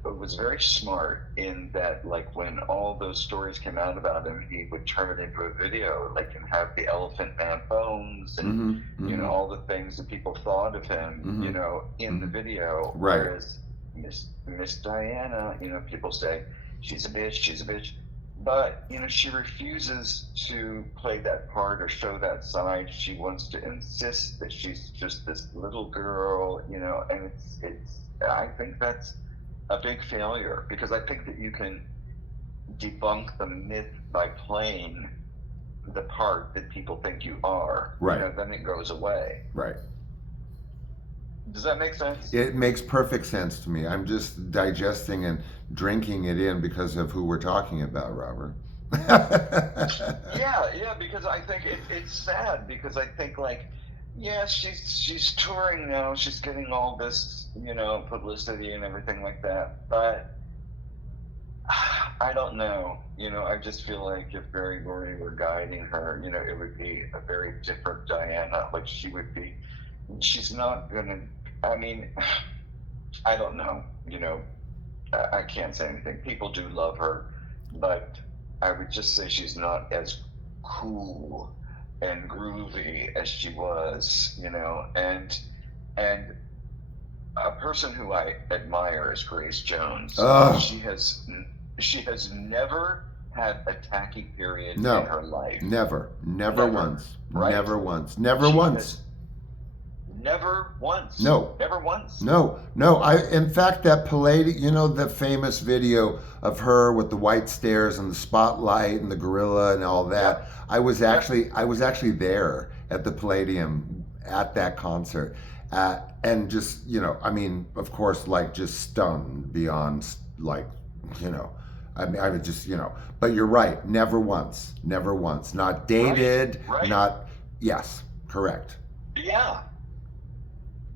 was very smart in that, like when all those stories came out about him, he would turn it into a video, like and have the Elephant Man bones and, you know, all the things that people thought of him, you know, in the video. Right. Whereas Miss Diana, you know, people say she's a bitch, but you know she refuses to play that part or show that side. She wants to insist that she's just this little girl, you know, and it's. I think that's a big failure because I think that you can debunk the myth by playing the part that people think you are. Right. You know, then it goes away. Right. Does that make sense? It makes perfect sense to me. I'm just digesting and drinking it in because of who we're talking about, Robert. Yeah, because I think it's sad because I think like, yeah, she's touring now, she's getting all this, you know, publicity and everything like that, but I don't know, you know, I just feel like if Berry Gordy were guiding her, you know, it would be a very different Diana. Like she's not gonna, I mean, I don't know, you know, I can't say anything. People do love her, but I would just say she's not as cool and groovy as she was, you know, and a person who I admire is Grace Jones. She has never had a tacky period in her life. Never once. Right? Never once. Never once. Never once. No. Never once. No. In fact, that Palladium, you know, the famous video of her with the white stairs and the spotlight and the gorilla and all that. Yeah. I was actually there at the Palladium at that concert, and just, you know, I mean, of course, like just stunned beyond, like, you know. I mean, I would just, you know. But you're right. Never once. Not dated. Right. Not. Yes. Correct. Yeah.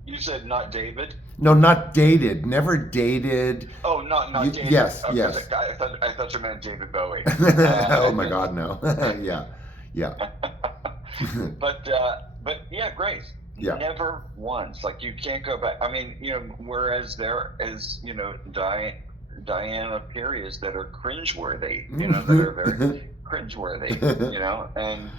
You said not David? No, not dated. Never dated. Oh, not dated. Yes, okay, yes. I thought you meant David Bowie. Oh my God, no. Yeah. But yeah, Grace. Yeah. Never once. Like you can't go back. I mean, you know, whereas there is, you know, Diana periods that are cringeworthy. You know, that are very cringeworthy. You know, and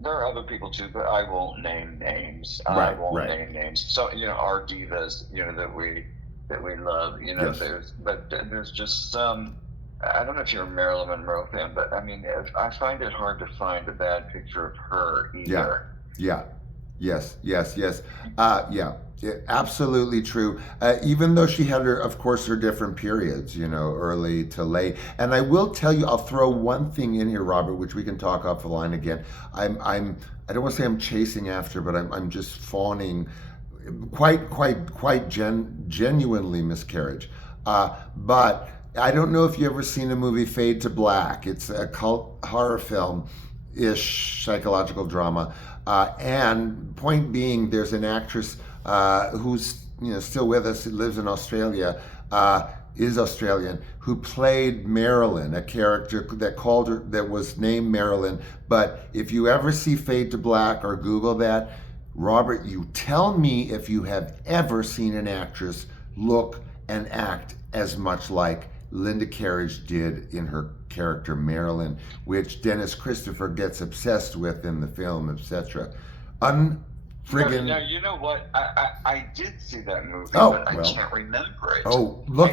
there are other people too, but I won't name names. I won't name names. So, you know, our divas, you know, that we love, you know, yes. There's just some, I don't know if you're a Marilyn Monroe fan, but I mean, I find it hard to find a bad picture of her either. Yeah. Yes. Absolutely true. Even though she had of course, her different periods, you know, early to late. And I will tell you, I'll throw one thing in here, Robert, which we can talk off the line again. I don't want to say I'm chasing after, but I'm just fawning, quite genuinely miscarriage. But I don't know if you ever seen the movie Fade to Black. It's a cult horror film-ish psychological drama. And point being, there's an actress who's, you know, still with us, lives in Australia, is Australian, who played Marilyn, a character that was named Marilyn. But if you ever see Fade to Black or Google that, Robert, you tell me if you have ever seen an actress look and act as much like Linda Carriage did in her character Marilyn, which Dennis Christopher gets obsessed with in the film, etc. Unfriggin'. Now, you know what? I did see that movie, Oh, but I well. can't remember it. Oh, look.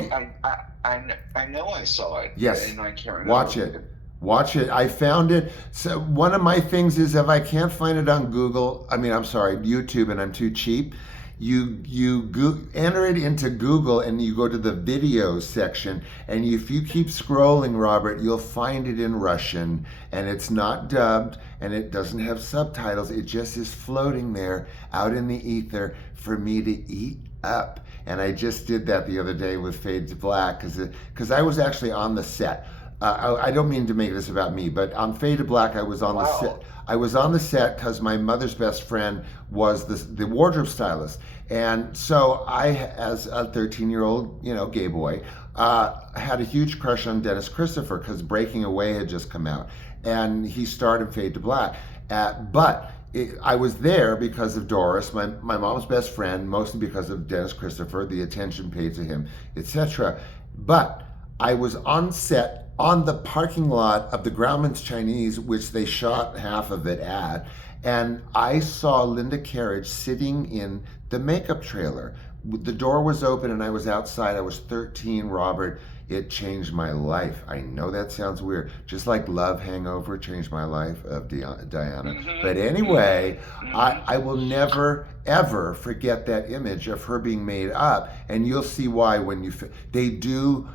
I know I saw it. Yes. And I can't remember. Watch it. Watch it. I found it. So one of my things is if I can't find it on YouTube, and I'm too cheap, you enter it into Google and you go to the videos section, and if you keep scrolling, Robert, you'll find it in Russian, and it's not dubbed and it doesn't have subtitles. It just is floating there out in the ether for me to eat up. And I just did that the other day with Fade to Black because I was actually on the set. I don't mean to make this about me, but on Fade to Black, I was on the set. I was on the set because my mother's best friend was the wardrobe stylist, and so I, as a 13-year-old, gay boy, had a huge crush on Dennis Christopher because Breaking Away had just come out, and he starred in Fade to Black. I was there because of Doris, my mom's best friend, mostly because of Dennis Christopher, the attention paid to him, etc. But I was on set on the parking lot of the Grauman's Chinese, which they shot half of it at, and I saw Linda Carriage sitting in the makeup trailer. The door was open and I was outside. I was 13, Robert. It changed my life. I know that sounds weird. Just like Love Hangover changed my life of Diana. Mm-hmm. But anyway, I will never, ever forget that image of her being made up. And you'll see why when they do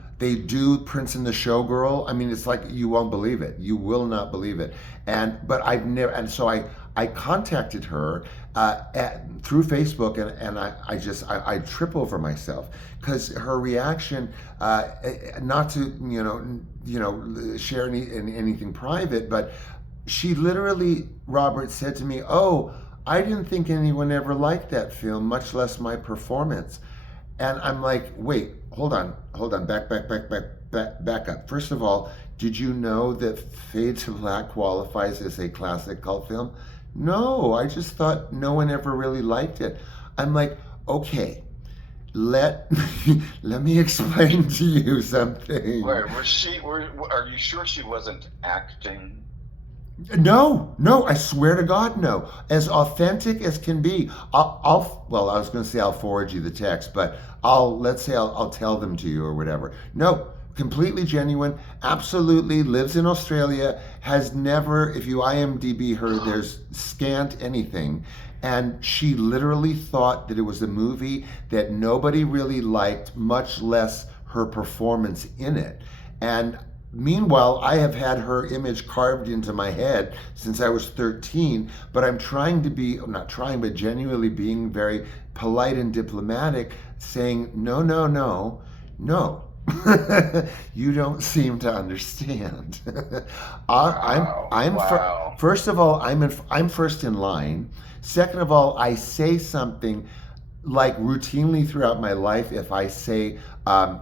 Prince and the Showgirl. I mean, it's like you won't believe it. You will not believe it. But I've never, and so I contacted her through Facebook, and I trip over myself because her reaction, not to share anything private, but she literally, Robert, said to me, "Oh, I didn't think anyone ever liked that film, much less my performance." And I'm like, wait, hold on, back up. First of all, did you know that Fade to Black qualifies as a classic cult film? No, I just thought no one ever really liked it. I'm like, okay, let me explain to you something. Wait, are you sure she wasn't acting? No, I swear to God, no. As authentic as can be. I was going to say I'll forward you the text, but let's say I'll tell them to you or whatever. No, completely genuine, absolutely, lives in Australia, has never, if you IMDb her, there's scant anything. And she literally thought that it was a movie that nobody really liked, much less her performance in it. And meanwhile, I have had her image carved into my head since I was 13, but I'm trying to be, not trying, but genuinely being very polite and diplomatic, saying, no. You don't seem to understand. Wow. First of all, I'm first in line. Second of all, I say something like routinely throughout my life. If I say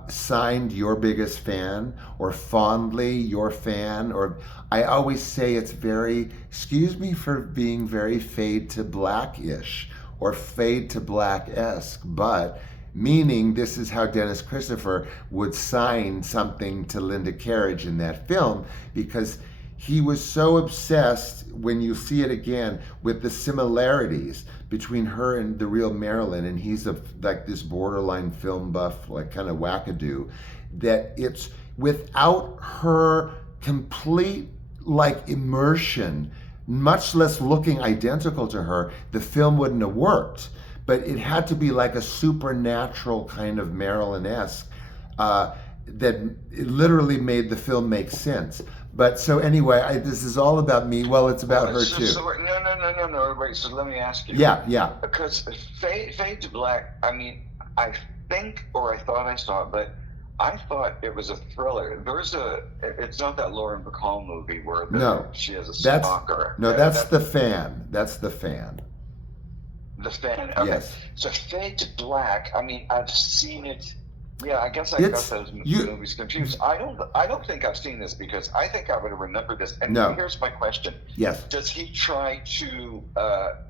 signed your biggest fan, or fondly your fan, or I always say it's very, excuse me for being very Fade to Black-ish or Fade to Black-esque, but meaning this is how Dennis Christopher would sign something to Linda Carriage in that film, because he was so obsessed, when you see it again, with the similarities between her and the real Marilyn, and he's like this borderline film buff, like kind of wackadoo, that it's without her complete like immersion, much less looking identical to her, the film wouldn't have worked. But it had to be like a supernatural kind of Marilyn-esque that it literally made the film make sense. But so anyway, this is all about me. Well, it's about her too. No. Wait, so let me ask you. Yeah. Because Fade to Black, I mean, I think, or I thought I saw it, but I thought it was a thriller. It's not that Lauren Bacall movie where she has a stalker. That's The Fan. That's The Fan. The Fan. Okay. Yes. So Fade to Black, I mean, I've seen it Yeah, I guess I got It's those you. movies confused. I don't think I've seen this because I think I would have remembered this. And No. here's my question: Yes. does he try to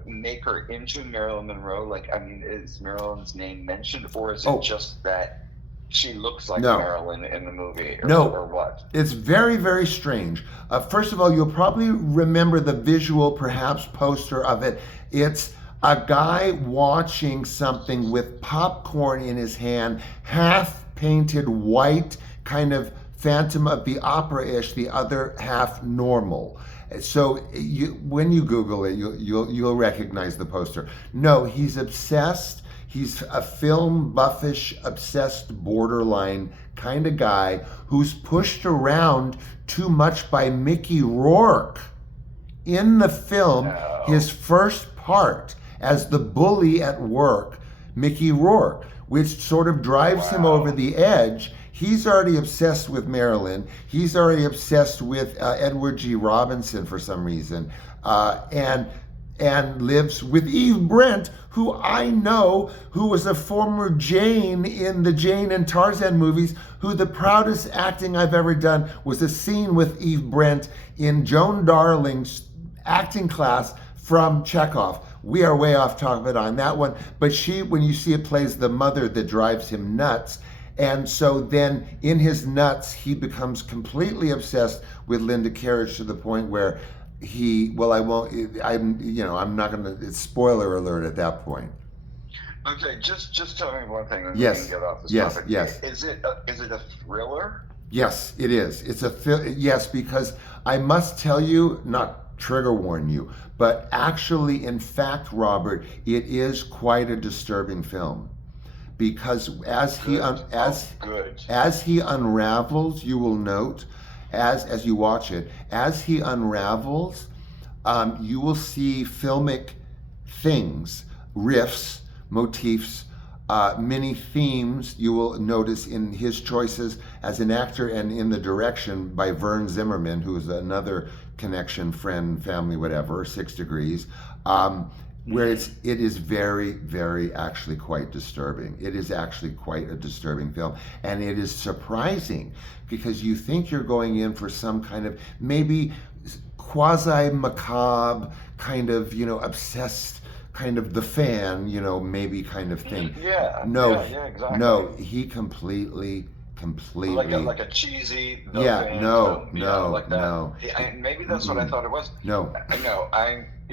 make her into Marilyn Monroe? Like, I mean, is Marilyn's name mentioned, or is it Oh, just that she looks like no. Marilyn in the movie, or No. what? It's very, very strange. First of all, you'll probably remember the visual, perhaps poster of it. It's a guy watching something with popcorn in his hand, half painted white, kind of Phantom of the Opera-ish, the other half normal. So when you Google it, you'll recognize the poster. No, he's obsessed. He's a film buffish, obsessed, borderline kind of guy who's pushed around too much by Mickey Rourke. In the film, No. his first part as the bully at work, Mickey Rourke, which sort of drives him over Wow. the edge. He's already obsessed with Marilyn. He's already obsessed with Edward G. Robinson for some reason, and lives with Eve Brent, who I know, who was a former Jane in the Jane and Tarzan movies, who the proudest acting I've ever done was a scene with Eve Brent in Joan Darling's acting class from Chekhov. We are way off topic on that one, but she, when you see it, plays the mother that drives him nuts. And so then in his nuts, he becomes completely obsessed with Linda Carriage to the point where I won't, I'm not going to, it's spoiler alert at that point. Okay, just tell me one thing, and we Yes, can get off this yes, topic. yes. Is it a thriller? Yes, it is. Yes, because I must tell you, not trigger warn you, but actually, in fact, Robert, it is quite a disturbing film. Because Good. Good. as he unravels, you will note, as you watch it, as he unravels, you will see filmic things, riffs, motifs, many themes you will notice in his choices as an actor and in the direction by Vern Zimmerman, who is another connection, friend, family, whatever, 6 Degrees, where it is very, very actually quite disturbing. It is actually quite a disturbing film. And it is surprising because you think you're going in for some kind of maybe quasi-macabre, kind of, obsessed, kind of The Fan, maybe kind of thing. Yeah. No, Yeah. Exactly. no, he completely, Like a cheesy The yeah, Fan no, film, no, like that. no, Maybe that's what I thought it was. no, No,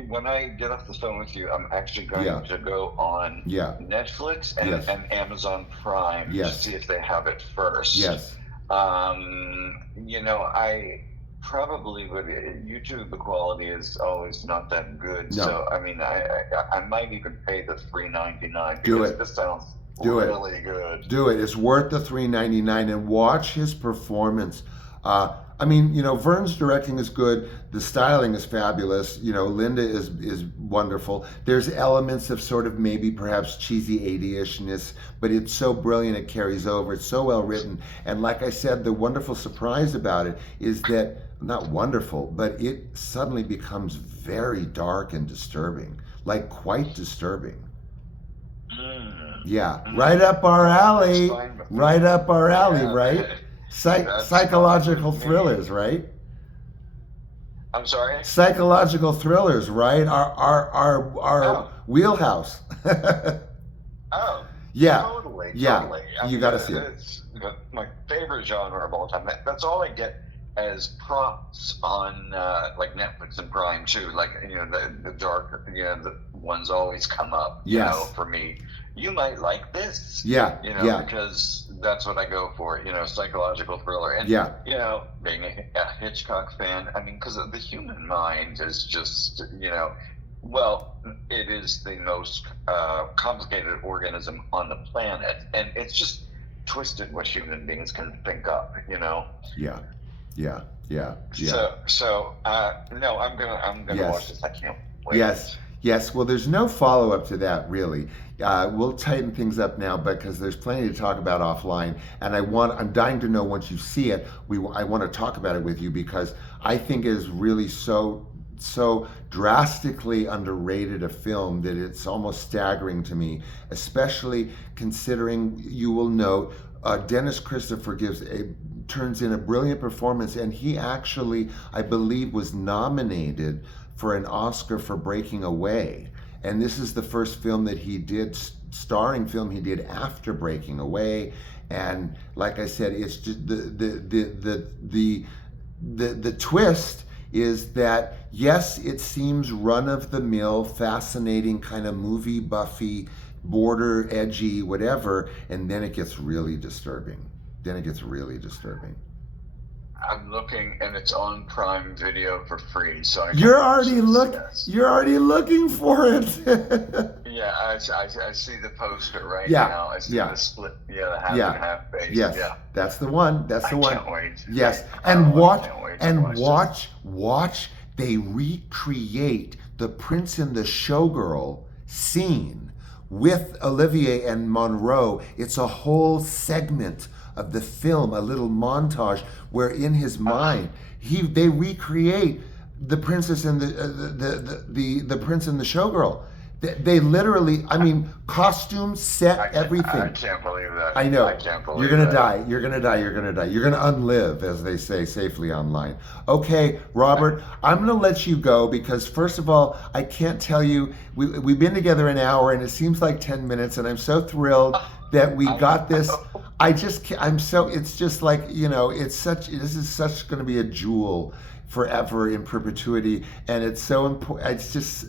when I get off the phone with you, I'm actually going yeah, to go on yeah, Netflix and, yes, and Amazon Prime to yes, see if they have it first. yes, I probably would. YouTube, the quality is always not that good. no, So I mean, I might even pay the $3.99 do because it, this sounds do it. really good. Do it. It's worth the $3.99 and watch his performance. Vern's directing is good. The styling is fabulous. Linda is wonderful. There's elements of sort of maybe perhaps cheesy 80ishness, but it's so brilliant it carries over. It's so well written. And like I said, the wonderful surprise about it is that, not wonderful, but it suddenly becomes very dark and disturbing, like quite disturbing. Yeah, right up our alley. That's fine with me. Right up our alley, Yeah, right? that's Psychological fine with me. thrillers, right? I'm sorry. Psychological thrillers, right? Our Oh, wheelhouse. oh, Yeah, totally, yeah. totally. You got to see it. It's my favorite genre of all time. That's all I get as props on like Netflix and Prime too. Like the dark, the ones always come up. Yes. For me, you might like this. Yeah, yeah, Because that's what I go for. Psychological thriller, and yeah, being a Hitchcock fan, I mean, because the human mind is just well, it is the most complicated organism on the planet, and it's just twisted what human beings can think up. yeah, yeah, yeah, yeah. So no, I'm gonna Yes. watch this. I can't wait. Yes, yes. Well, there's no follow-up to that, really. We'll tighten things up now because there's plenty to talk about offline, and I'm dying to know once you see it. I want to talk about it with you because I think it is really so drastically underrated a film that it's almost staggering to me, especially considering, you will note, Dennis Christopher turns in a brilliant performance, and he actually, I believe, was nominated for an Oscar for Breaking Away. And this is the first film that he did, starring film he did after Breaking Away. And like I said, it's just the twist is that, yes, it seems run-of-the-mill, fascinating, kind of movie buffy, border edgy, whatever, and then it gets really disturbing. I'm looking, and it's on Prime Video for free. So I You're already looking for it. Yeah, I see the poster right Yeah, now. I see yeah. the split, the half Yeah. and half base. Yes, Yeah. that's the one. That's the one. I can't wait. Yes, I and can't wait to watch. They recreate the Prince and the Showgirl scene with Olivier and Monroe. It's a whole segment of the film, a little montage where in his mind they recreate the princess and the prince and the showgirl. They literally, I mean, costumes, set, everything. I can't believe that. I know. I can't believe You're gonna that. die. You're gonna die. You're gonna die. You're gonna unlive, as they say, safely online. Okay, Robert, I'm gonna let you go because first of all, I can't tell you. We've been together an hour and it seems like 10 minutes, and I'm so thrilled that we got this. I just can't, I'm so. It's just like, you know. This is such gonna be a jewel forever in perpetuity, and it's so important. It's just.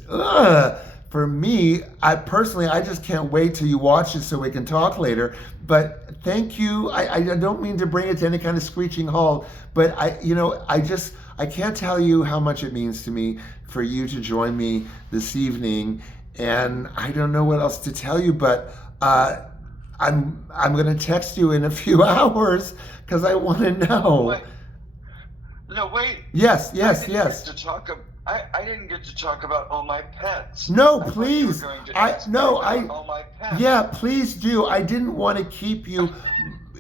For me, I just can't wait till you watch it so we can talk later. But thank you. I don't mean to bring it to any kind of screeching halt, but I can't tell you how much it means to me for you to join me this evening. And I don't know what else to tell you, but I'm gonna text you in a few hours because I want to know. Wait. No, wait. Yes. I didn't get to talk about all my pets. No, I please. thought you were going to all my pets. Yeah, please do. I didn't want to keep you,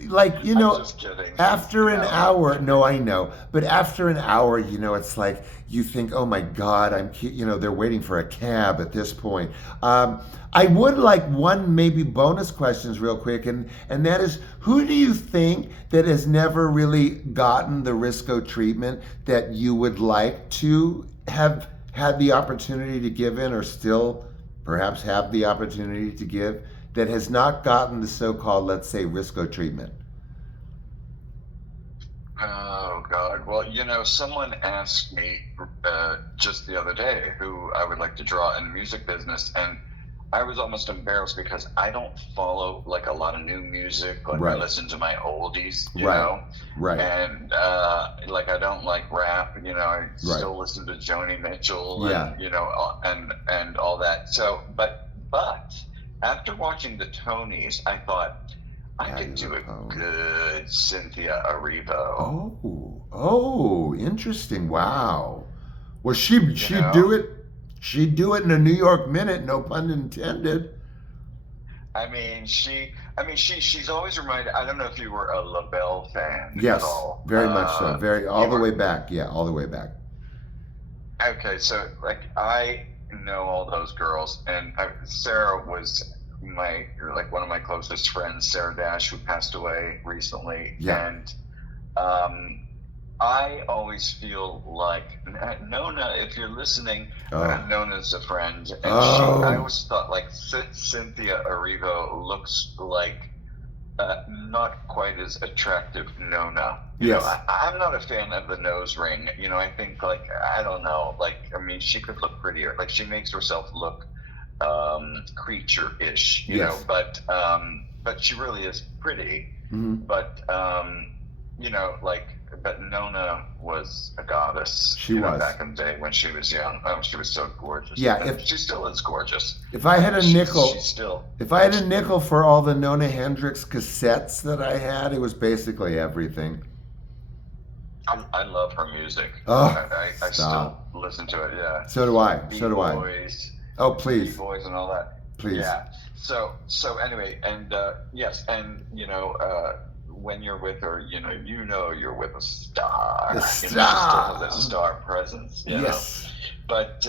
like, you know, I'm just kidding. after an hour. No, I know, but after an hour, you know, it's like you think, oh my God, they're waiting for a cab at this point. I would like one maybe bonus questions real quick, and that is, who do you think that has never really gotten the Risco treatment that you would like to have had the opportunity to give in, or still perhaps have the opportunity to give, that has not gotten the so-called, let's say, Risco treatment? Oh God! Well, you know, someone asked me just the other day who I would like to draw in the music business, and I was almost embarrassed because I don't follow like a lot of new music. Like Right. I listen to my oldies, you Right. know, Right. and like I don't like rap. You know, I still listen to Joni Mitchell, Yeah. and you know, and all that. So, but after watching the Tonys, I thought I could do a good Cynthia Erivo. Oh, interesting. Wow. Well, she'd know? do it. She'd do it in a New York minute, no pun intended. She's always reminded. I don't know if you were a LaBelle fan Yes, at all. very much so. All the way back. Yeah, all the way back. Okay, so like I know all those girls, and Sarah was one of my closest friends, Sarah Dash, who passed away recently. Yeah. And I always feel like Nona, if you're listening, Nona's a friend, and I always thought like Cynthia Erivo looks like not quite as attractive Nona. You know, I'm not a fan of the nose ring. You know, I think like, I don't know, like, I mean, she could look prettier. Like she makes herself look creature-ish, you know, but she really is pretty. Mm-hmm. But you know, like, but Nona was a goddess. She was back in the day when she was young. Oh, she was so gorgeous. Yeah, she still is gorgeous. If I had a nickel, if I had a nickel for all the Nona Hendrix cassettes that I had, it was basically everything. I love her music. Oh, I still listen to it. Yeah. So do I. B-Boys, Oh, please. B-Boys and all that. Please. Yeah. So anyway, and yes, and you know, when you're with her, you know you're with a star. A You know, she star. still has that star presence. You Yes. know? But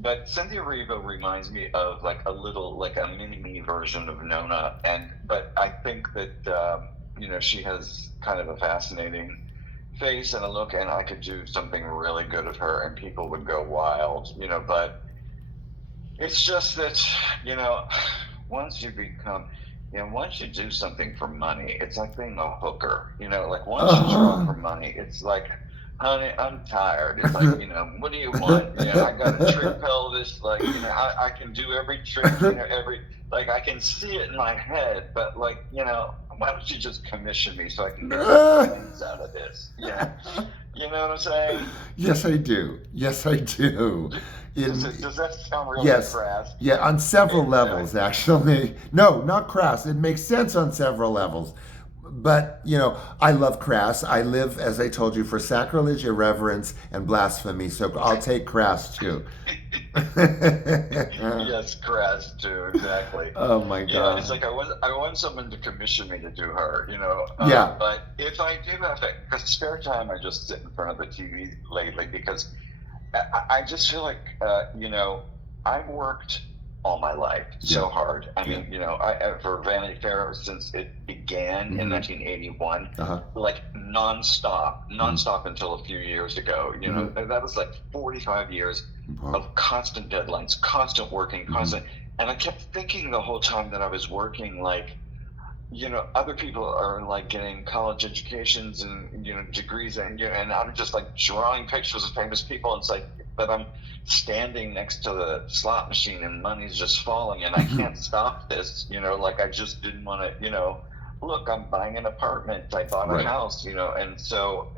but Cynthia Erivo reminds me of like a little, like a mini-me version of Nona, but I think that she has kind of a fascinating face and a look, and I could do something really good of her, and people would go wild, But it's just that, you know, once you become, once you do something for money, it's like being a hooker. Like once you draw for money, it's like, honey, I'm tired. It's like, what do you want? I got a trick pelvis. Like, I can do every trick, like I can see it in my head, but like, why don't you just commission me so I can get some wins out of this? Yeah. You know what I'm saying? Yes, I do. Yes, I do. Does that sound really Yes. crass? Yeah, on several levels, actually. No, not crass. It makes sense on several levels. But, I love crass. I live, as I told you, for sacrilege, irreverence, and blasphemy. So I'll take crass, too. Yes, crass, too. Exactly. Oh, my God. Yeah, it's like I want someone to commission me to do her, Yeah. But if I do have because spare time, I just sit in front of the TV lately because I just feel like, I've worked all my life so hard. I mean, for Vanity Fair since it began in 1981, like nonstop until a few years ago. That was like 45 years of constant deadlines, constant working, constant. And I kept thinking the whole time that I was working, like, other people are like getting college educations and degrees, and I'm just like drawing pictures of famous people, and it's like, but I'm standing next to the slot machine and money's just falling, and I can't stop this. Like I just didn't want to. Look, I'm buying an apartment. I bought a house. And so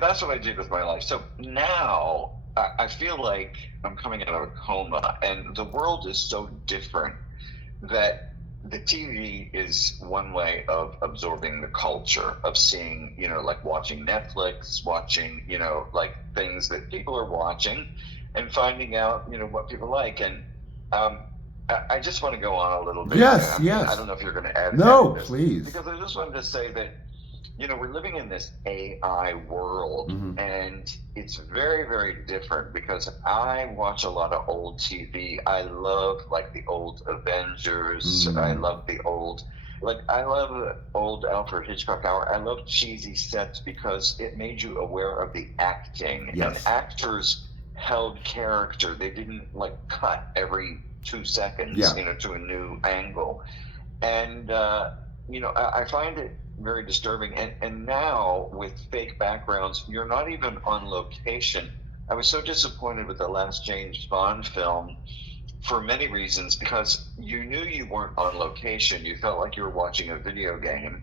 that's what I did with my life. So now I feel like I'm coming out of a coma, and the world is so different that the TV is one way of absorbing the culture, of seeing, like watching Netflix, watching, like things that people are watching and finding out, what people like. And I just want to go on a little bit. Yes, I don't know if you're going to add No, this, please. because I just wanted to say that, we're living in this AI world, and it's very, very different because I watch a lot of old TV. I love like the old Avengers. I love the old, I love old Alfred Hitchcock hour. I love cheesy sets because it made you aware of the acting. Yes. And actors held character. They didn't like cut every 2 seconds, to a new angle. And, I find it very disturbing. And now with fake backgrounds, you're not even on location. I was so disappointed with the last James Bond film for many reasons, because you knew you weren't on location. You felt like you were watching a video game.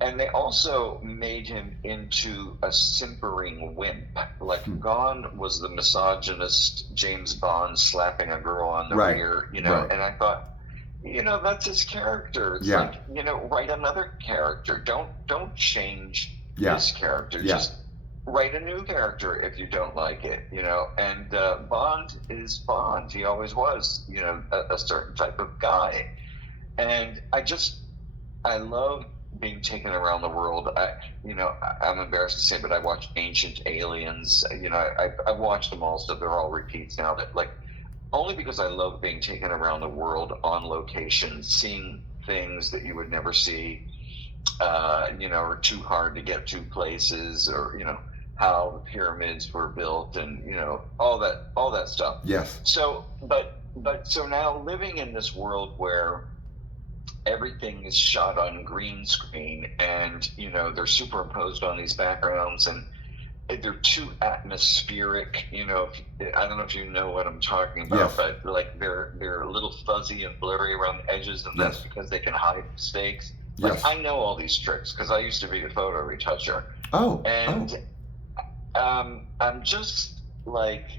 And they also made him into a simpering wimp. Like Gone was the misogynist James Bond slapping a girl on the rear, and I thought, that's his character. It's like, write another character. Don't change his character. Just write a new character if you don't like it, And Bond is Bond. He always was, a certain type of guy. And I love being taken around the world. I'm embarrassed to say, but I watched Ancient Aliens. I've watched them all, so they're all repeats now. That only because I love being taken around the world on location, seeing things that you would never see, or too hard to get to places, or how the pyramids were built, and all that stuff. Yes. So, but so now living in this world where everything is shot on green screen, and they're superimposed on these backgrounds, and they're too atmospheric. I don't know if you know what I'm talking about, but like they're a little fuzzy and blurry around the edges, and that's because they can hide mistakes. Like I know all these tricks because I used to be a photo retoucher. I'm just like,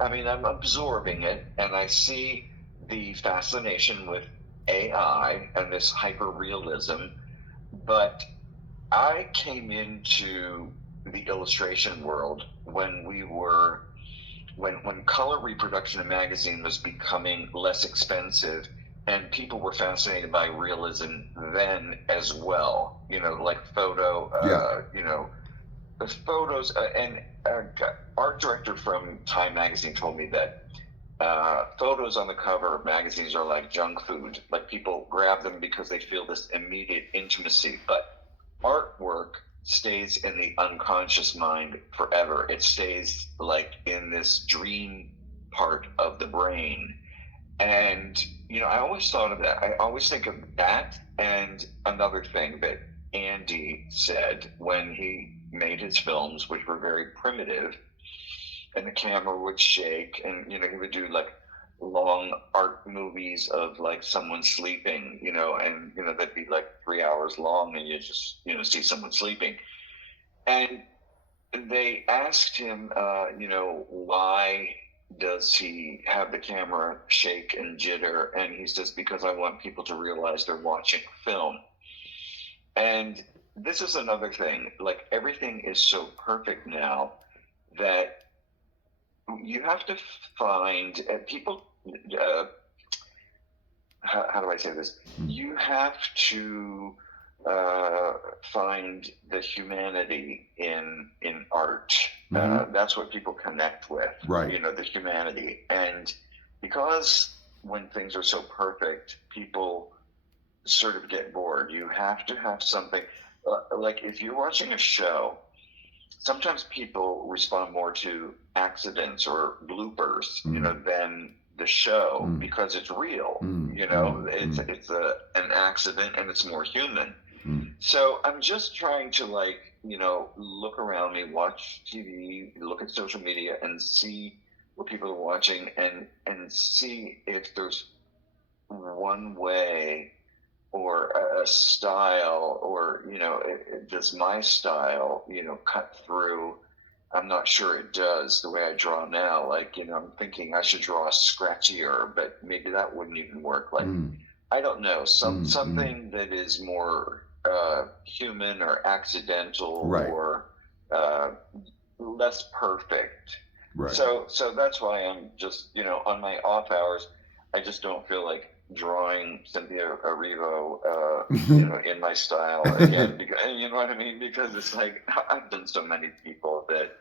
I'm absorbing it, and I see the fascination with AI and this hyper realism, but I came into the illustration world when color reproduction in magazine was becoming less expensive, and people were fascinated by realism then as well, like photo, the photos, and art director from Time magazine told me that photos on the cover of magazines are like junk food. Like people grab them because they feel this immediate intimacy, but artwork stays in the unconscious mind forever. It stays like in this dream part of the brain. And, I always thought of that. I always think of that and another thing that Andy said when he made his films, which were very primitive, and the camera would shake, and, he would do like long art movies of like someone sleeping, and, that'd be like 3 hours long, and you just, see someone sleeping. And they asked him, why does he have the camera shake and jitter? And he says, because I want people to realize they're watching a film. And this is another thing, like everything is so perfect now that you have to find people, how do I say this? You have to find the humanity in art. That's what people connect with, right? The humanity. And because when things are so perfect, people sort of get bored. You have to have something like if you're watching a show, sometimes people respond more to accidents or bloopers, than the show because it's real. It's an accident and it's more human. So I'm just trying to look around me, watch TV, look at social media, and see what people are watching, and see if there's one way or a style, or does my style cut through. I'm not sure it does the way I draw now. I'm thinking I should draw scratchier, but maybe that wouldn't even work. I don't know, something that is more human or accidental, right, or less perfect. Right. So that's why I'm just, on my off hours, I just don't feel like drawing Cynthia Erivo, in my style again. Because, you know what I mean? Because it's like I've done so many people that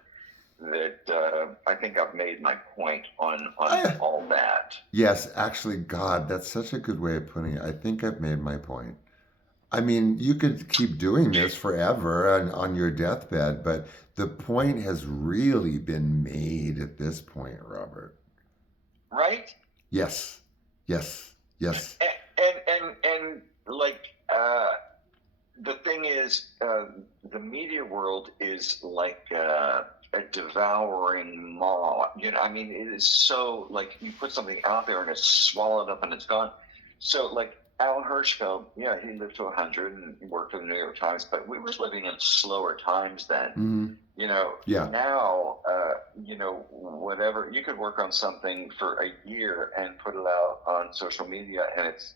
I think I've made my point on all that. Yes, actually, God, that's such a good way of putting it. I think I've made my point. I mean, you could keep doing this forever on your deathbed, but the point has really been made at this point, Robert. Right? Yes. Yes. Yes. And the thing is, the media world is like a devouring maw. I mean, it is so you put something out there and it's swallowed up and it's gone. So Alan Hirschfeld, yeah, he lived to 100 and worked for the New York Times, but we were living in slower times then. Mm-hmm. Yeah. Now, whatever, you could work on something for a year and put it out on social media and it's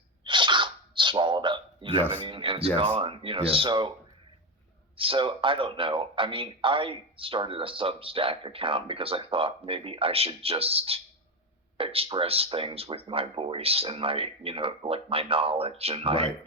swallowed up. You know what I mean? And it's gone. Yes. So I don't know. I mean, I started a Substack account because I thought maybe I should just express things with my voice and my, my knowledge and my, right.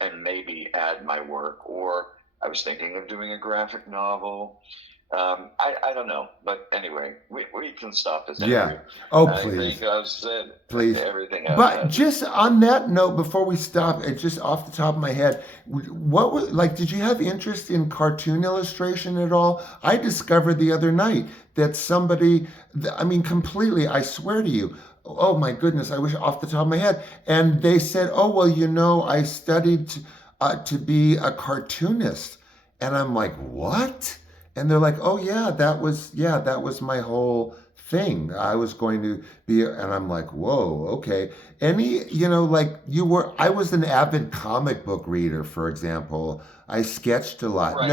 And maybe add my work. Or I was thinking of doing a graphic novel. I don't know, but anyway, we can stop this. Yeah. Oh, please. I think I've said please. Everything. But just on that note, before we stop, it's just off the top of my head, what was did you have interest in cartoon illustration at all? I discovered the other night that somebody, I mean, completely, I swear to you, oh my goodness, I wish off the top of my head, and they said, oh, well, I studied to be a cartoonist, and I'm like, what? And they're like, oh yeah, that was my whole thing. I was going to be, and I'm like, whoa, okay. I was an avid comic book reader, for example. I sketched a lot. Right.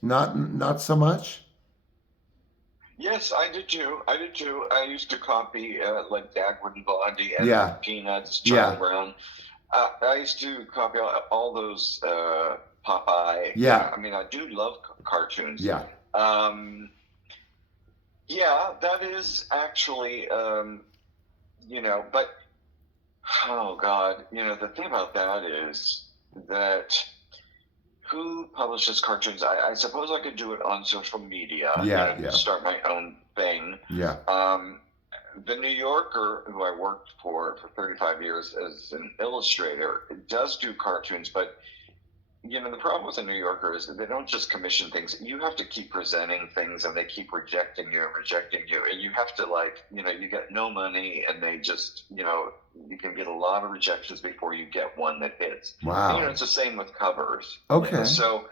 No, not so much. Yes, I did too. I used to copy Dagwood and Blondie and Peanuts, Charlie Brown. I used to copy all those Popeye. Yeah. I mean, I do love cartoons. Yeah. That is actually, but, oh God, the thing about that is that who publishes cartoons? I suppose I could do it on social media. Yeah, yeah, Start my own thing. yeah. The New Yorker, who I worked for 35 years as an illustrator, does do cartoons, but the problem with the New Yorker is that they don't just commission things. You have to keep presenting things, and they keep rejecting you, and you have to you get no money, and they just, you can get a lot of rejections before you get one that hits. Wow. And, it's the same with covers. Okay. So,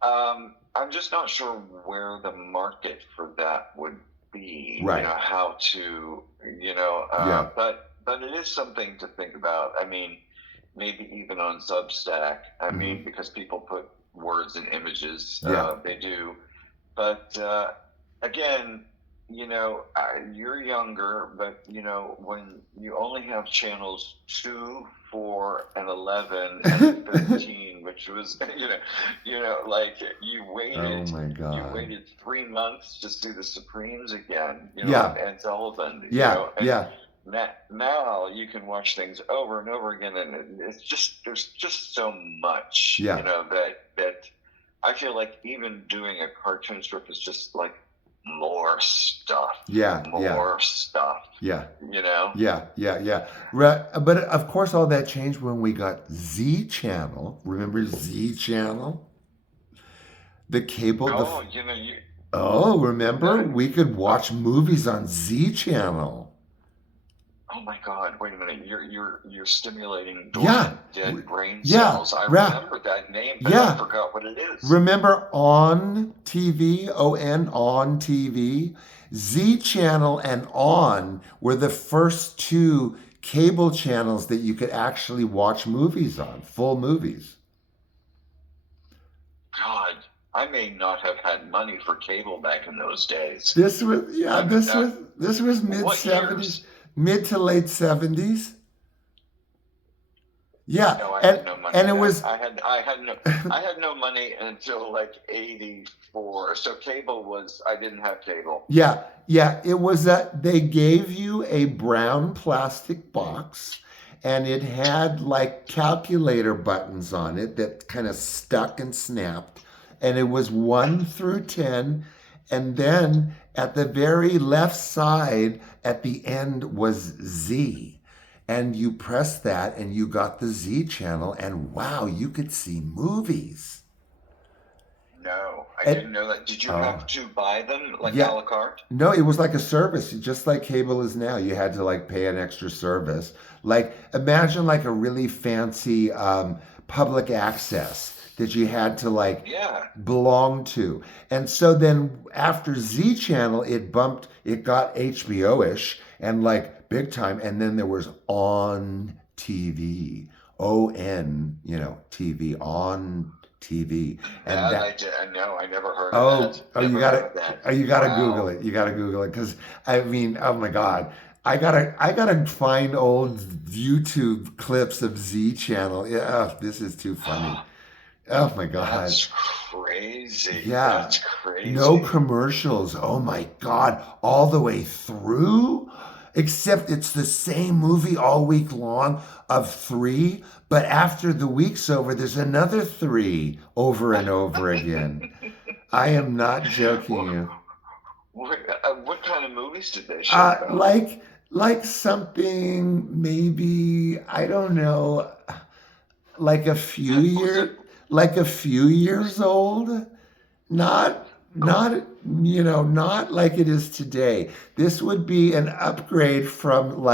I'm just not sure where the market for that would be. Right. How to, Yeah. but it is something to think about. I mean, maybe even on Substack. I mean, because people put words and images. Yeah. They do. But again, you're younger, but when you only have channels 2, 4, and 11 and 13, which was you waited. Oh my God. You waited 3 months to see the Supremes again. Yeah. And Sullivan. Yeah. Yeah. Now you can watch things over and over again, and it's just there's just so much, Yeah. That I feel like even doing a cartoon strip is just like more stuff. Yeah. More stuff. Yeah. Yeah. Right. But of course, all that changed when we got Z Channel. Remember Z Channel? The cable. Remember? We could watch movies on Z Channel. Oh my God! Wait a minute. You're stimulating dead brain cells. I remember that name, but I forgot what it is. Remember On TV? On TV? Z Channel and On were the first 2 cable channels that you could actually watch movies on, full movies. God, I may not have had money for cable back in those days. This was mid 70s. Mid to late 70s. Yeah. No, I had no money. And it was I had no money until like 84. So I didn't have cable. Yeah. It was they gave you a brown plastic box, and it had like calculator buttons on it that kind of stuck and snapped, and it was 1 through 10, and then at the very left side at the end was Z. And you pressed that and you got the Z channel, and wow, you could see movies. No, I didn't know that. Did you have to buy them a la carte? No, it was like a service, just like cable is now. You had to pay an extra service. Imagine a really fancy public access that you had to belong to. And so then after Z Channel, it got HBO-ish and big time. And then there was On TV, ON, TV, On TV. And I never heard of that. You gotta Google it. You gotta Google it. Because oh my God. I gotta find old YouTube clips of Z Channel. Yeah, this is too funny. Oh my God. That's crazy. Yeah. That's crazy. No commercials. Oh my God. All the way through? Except it's the same movie all week long of 3, but after the week's over, there's another 3 over and over again. I am not joking you. What kind of movies did they show? Like something maybe, I don't know, a few years old, not like it is today. This would be an upgrade from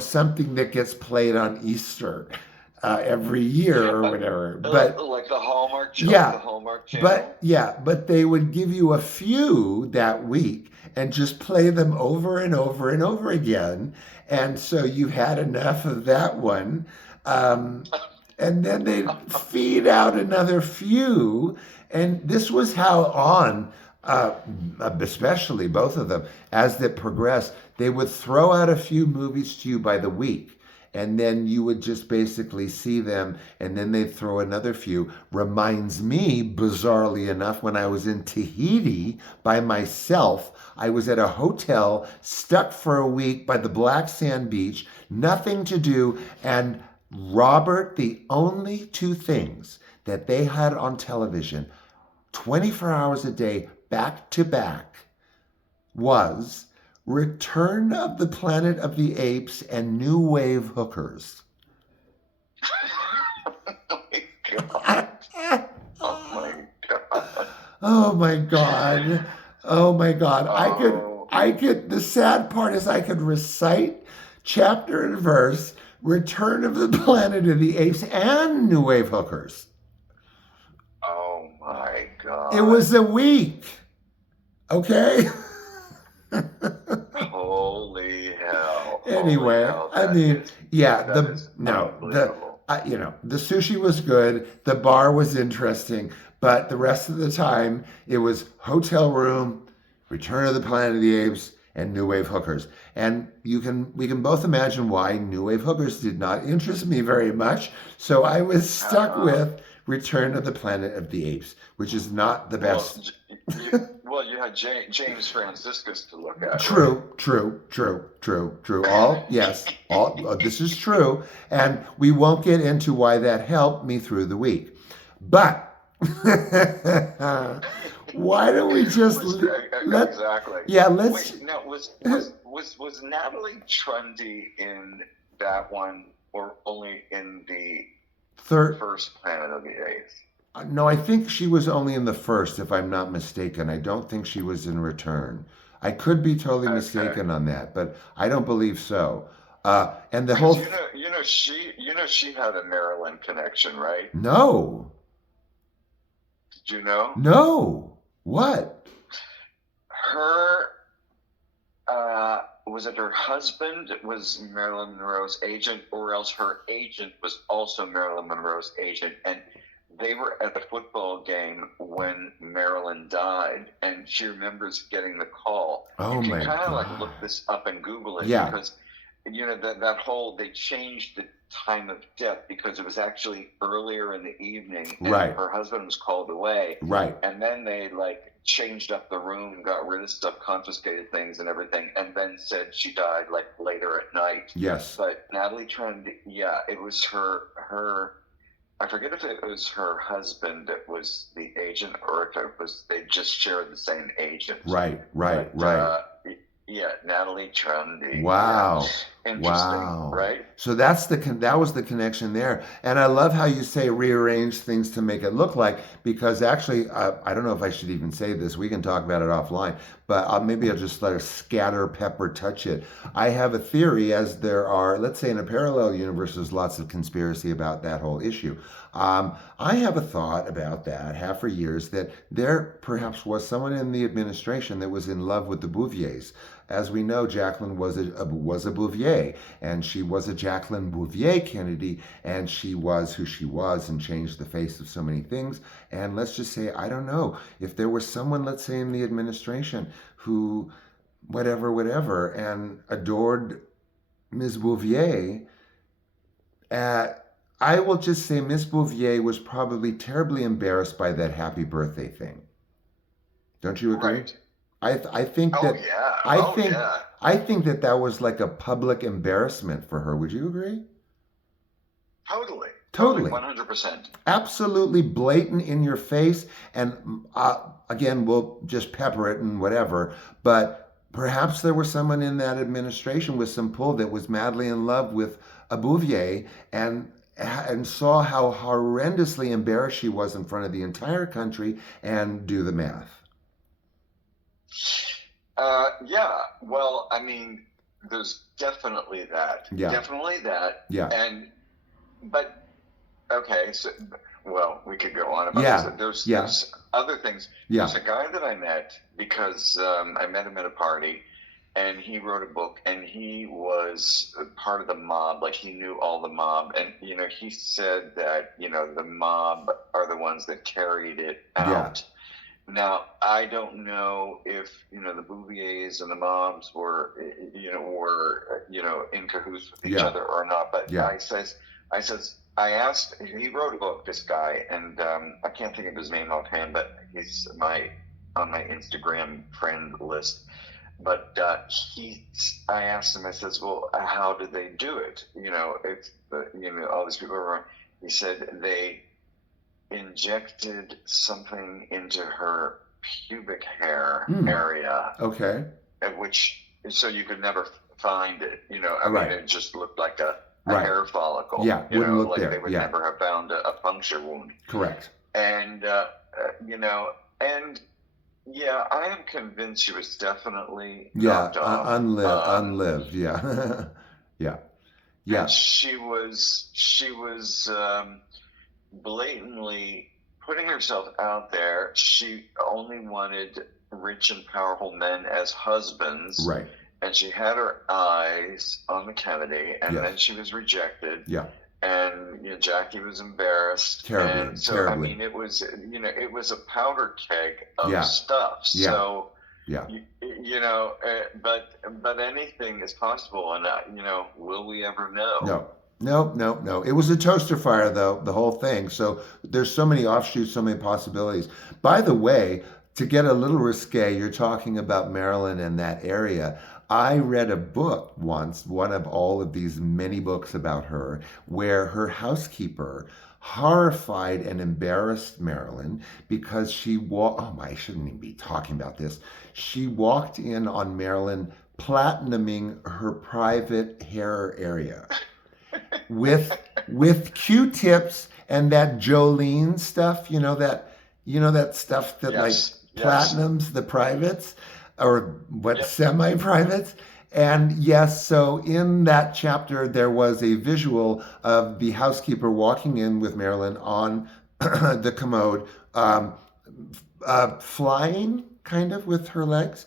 something that gets played on Easter every year or whatever. But like the Hallmark channel. Yeah, the Hallmark channel. But they would give you a few that week and just play them over and over and over again. And so you had enough of that one. And then they'd feed out another few. And this was how On, especially both of them, as they progressed, they would throw out a few movies to you by the week. And then you would just basically see them, and then they'd throw another few. Reminds me, bizarrely enough, when I was in Tahiti by myself, I was at a hotel, stuck for a week by the black sand beach, nothing to do, and Robert, the only 2 things that they had on television 24 hours a day, back to back, was Return of the Planet of the Apes and New Wave Hookers. Oh my god. Oh my God. Oh my God. Oh. I could, the sad part is I could recite chapter and verse, Return of the Planet of the Apes and New Wave Hookers. Oh my god. It was a week. Okay? Holy hell. Anyway, Holy hell. I mean, yeah, that is unbelievable. the sushi was good, the bar was interesting, but the rest of the time it was hotel room, Return of the Planet of the Apes, and New Wave Hookers. And we can both imagine why New Wave Hookers did not interest me very much. So I was stuck with Return of the Planet of the Apes, which is not the best. Well, you had James Franciscus to look at. True, right? true. All this is true, and we won't get into why that helped me through the week. But why don't we just exactly? Yeah, let's. Wait, now was Natalie Trundy in that one, or only in the first Planet of the Apes? No, I think she was only in the first, if I'm not mistaken. I don't think she was in Return. I could be totally mistaken on that, but I don't believe so. And the whole she had a Maryland connection, right? No. Did you know? No. What? Her was it her husband was Marilyn Monroe's agent, or else her agent was also Marilyn Monroe's agent, and they were at the football game when Marilyn died, and she remembers getting the call. Oh you my can kind of God. like look this up and Google it, Yeah. because that whole, they changed the time of death because it was actually earlier in the evening, and Right. her husband was called away, Right. and then they like changed up the room, got rid of stuff, confiscated things and everything, and then said she died like later at night. Yes. But Natalie Trent, yeah, it was her. I forget if it was her husband that was the agent, or if it was they just shared the same agent. Right. Yeah, Natalie Trundy. Wow. Yeah. Interesting, Wow. right? So that was the connection there. And I love how you say rearrange things to make it look like, because actually, I don't know if I should even say this. We can talk about it offline, but maybe I'll just let her scatter, pepper, touch it. I have a theory, as there are, let's say in a parallel universe, there's lots of conspiracy about that whole issue. I have a thought about that, have for years, that there perhaps was someone in the administration that was in love with the Bouviers. As we know, Jacqueline was a Bouvier, and she was a Jacqueline Bouvier Kennedy, and she was who she was and changed the face of so many things. And let's just say, I don't know, if there was someone, let's say in the administration, who whatever, and adored Ms. Bouvier, I will just say Ms. Bouvier was probably terribly embarrassed by that happy birthday thing. Don't you agree? Right. I think that I think that was like a public embarrassment for her. Would you agree? Totally. 100%. Absolutely blatant in your face. And again, we'll just pepper it and whatever. But perhaps there was someone in that administration with some pull that was madly in love with a Bouvier, and saw how horrendously embarrassed she was in front of the entire country, and do the math. Yeah. Well, I mean, there's definitely that. Yeah. Definitely that. Yeah. But okay. So, well, we could go on about this. There's other things. Yeah. There's a guy that I met because I met him at a party, and he wrote a book, and he was part of the mob. Like, he knew all the mob, and he said that the mob are the ones that carried it out. Yeah. Now, I don't know if the Bouviers and the mobs were in cahoots with each other or not. But I asked. He wrote a book, this guy, and I can't think of his name offhand, but he's on my Instagram friend list. But I asked him. I says, "Well, how did they do it? If all these people are." He said injected something into her pubic hair Mm. area, Okay. so you could never find it. I Right. mean, it just looked like a Right. hair follicle. Yeah, wouldn't look like there. they would Yeah. never have found a puncture wound. Correct. And and yeah, I am convinced she was definitely Yeah. knocked off. Unlived. Yeah. Yeah. Yeah. And she was blatantly putting herself out there. She only wanted rich and powerful men as husbands. Right. And she had her eyes on the Kennedy, and Yes. then she was rejected. Yeah. And Jackie was embarrassed. Terribly. And so Terribly. I mean, it was a powder keg of Yeah. stuff. Yeah. So Yeah. but anything is possible, and will we ever know? No. It was a toaster fire, though, the whole thing. So there's so many offshoots, so many possibilities. By the way, to get a little risque, you're talking about Maryland and that area. I read a book once, one of all of these many books about her, where her housekeeper horrified and embarrassed Marilyn because I shouldn't even be talking about this. She walked in on Marilyn platinuming her private hair area with Q-tips and that Jolene stuff, that stuff that Yes. platinums the privates, or what, Yep. semi-privates. And yes, so in that chapter, there was a visual of the housekeeper walking in with Marilyn on the commode, flying kind of with her legs,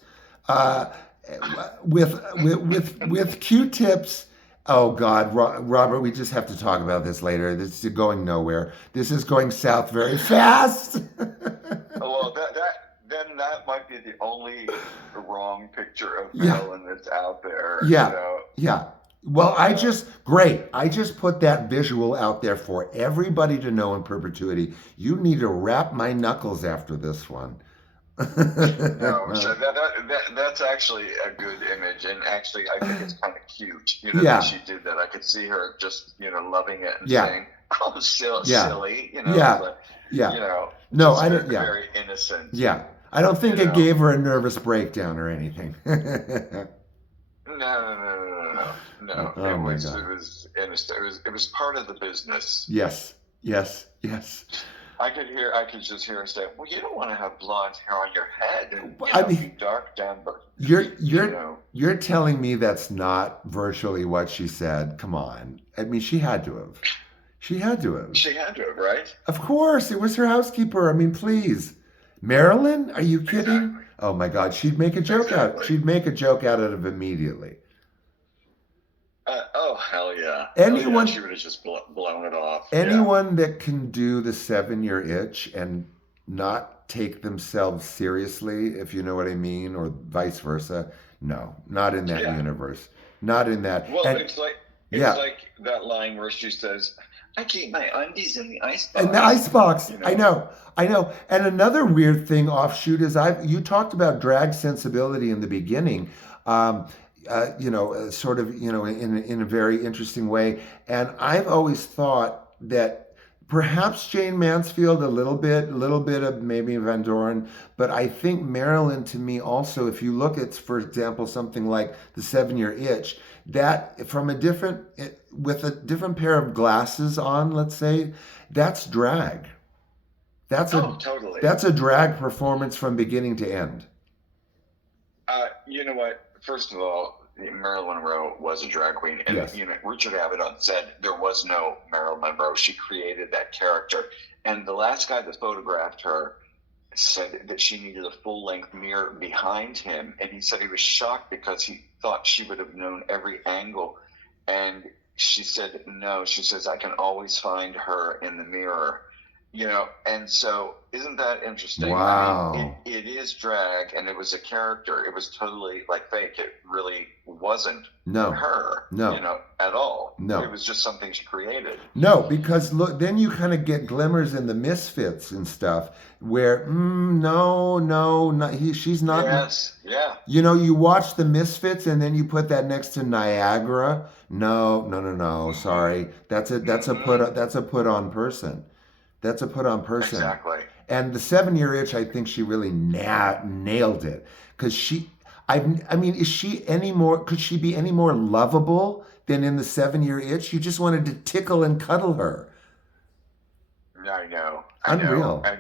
with Q-tips. Oh God, Robert, we just have to talk about this later. This is going nowhere. This is going south very fast. Well, then that might be the only wrong picture of Yeah. Marilyn that's out there. Yeah. Yeah. Well, I just put that visual out there for everybody to know in perpetuity. You need to wrap my knuckles after this one. No, so that's actually a good image, and actually I think it's kind of cute. Yeah. That she did that. I could see her just loving it and Yeah. saying, "Oh, silly, Yeah. silly," Yeah. like, Yeah. No, just I don't. Yeah. very innocent. Yeah. I don't think it gave her a nervous breakdown or anything. No. Oh my It God. was innocent. It was part of the business. Yes. I could just hear her say, "Well, you don't want to have blonde hair on your head and be dark down." But You're telling me that's not virtually what she said? Come on. I mean, she had to have. She had to have, right? Of course, it was her housekeeper. I mean, please. Marilyn, are you kidding? Exactly. Oh my God, she'd make a joke out. She'd make a joke out of it immediately. Oh hell yeah! Anyone- she would have just blown it off. Anyone that can do the 7-year itch and not take themselves seriously, if you know what I mean, or vice versa, no, not in that universe. Not in that. Well, And- it's like that line where she says, "I keep my undies in the icebox." in the icebox. I know. And another weird thing offshoot is you talked about drag sensibility in the beginning. Sort of, in a very interesting way. And I've always thought that perhaps Jane Mansfield a little bit of maybe Van Doren, but I think Marilyn, to me also, if you look at, for example, something like The 7-Year Itch, that with a different pair of glasses on, let's say, that's drag. Totally. That's a drag performance from beginning to end. You know what? First of all, Marilyn Monroe was a drag queen, and Yes. Richard Avedon said there was no Marilyn Monroe. She created that character, and the last guy that photographed her said that she needed a full-length mirror behind him, and he said he was shocked because he thought she would have known every angle, and she said no. She says, "I can always find her in the mirror." And so isn't that interesting? Wow. I mean, it is drag, and it was a character. It was totally fake. It really wasn't her, at all. No. It was just something she created. No, because look, then you kind of get glimmers in the Misfits and stuff where, she's not. Yes, yeah. You watch the Misfits and then you put that next to Niagara. No. Sorry, that's a put on person. That's a put on person. Exactly. And the 7 Year Itch, I think she really nailed it. Because I mean, is she any more, could she be any more lovable than in the 7 Year Itch? You just wanted to tickle and cuddle her. I know. Unreal. And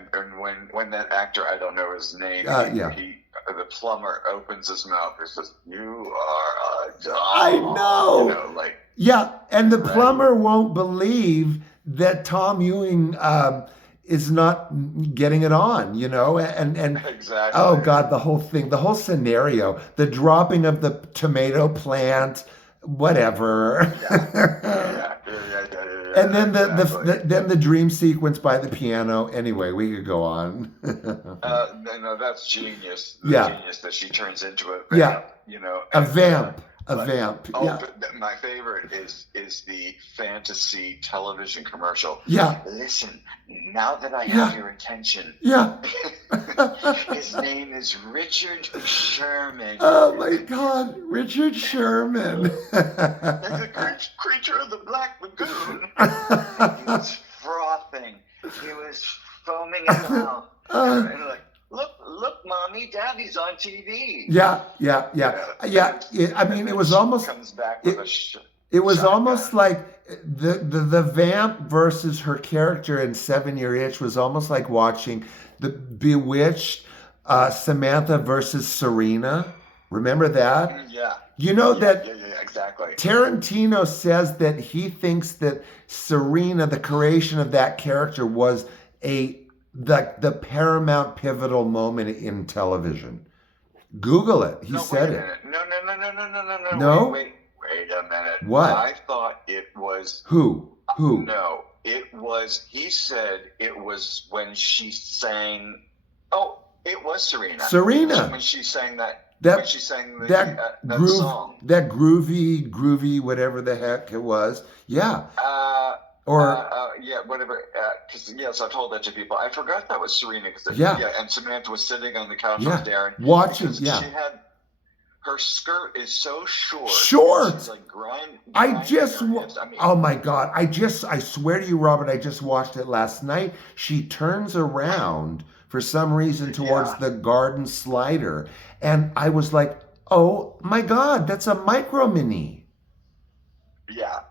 when that actor, I don't know his name, Yeah. the plumber opens his mouth and says, "You are a dog." I know. You know, like, yeah, and the Right. plumber won't believe that Tom Ewing is not getting it on, you know, and exactly. oh God, the whole thing, the whole scenario, the dropping of the tomato plant, whatever. Yeah. And then exactly. then the dream sequence by the piano. Anyway, we could go on. No, that's genius. The Yeah. genius that she turns into a vamp. Yeah. You know, A and, vamp. but- Vamp. Oh, Yeah. but my favorite is the fantasy television commercial. Yeah. Listen, now that I Yeah. have your attention, Yeah. his name is Richard Sherman. Oh my God, Richard Sherman. The creature of the Black Lagoon. He was frothing. He was foaming at mouth. And like, look, mommy, daddy's on TV. Yeah. I mean, it was almost. Comes back with It was shotgun. almost like the vamp versus her character in 7 Year Itch was almost like watching the Bewitched Samantha versus Serena. Remember that? Yeah. You know that Yeah, exactly. Tarantino says that he thinks that Serena, the creation of that character, was the paramount pivotal moment in television. Google it. He said it. No. No? Wait a minute. What? I thought it was. Who? No, it was. He said it was when she sang. Oh, it was Serena. When she sang that. When she sang that song. That groovy, whatever the heck it was. Yeah. Yeah, whatever. Because yes, I told that to people. I forgot that was Serena. And Samantha was sitting on the couch with Darren watching. She had her skirt is so short. She's like oh my God! I swear to you, Robert, I just watched it last night. She turns around for some reason towards the garden slider, and I was like, oh my God, that's a micro mini. Yeah.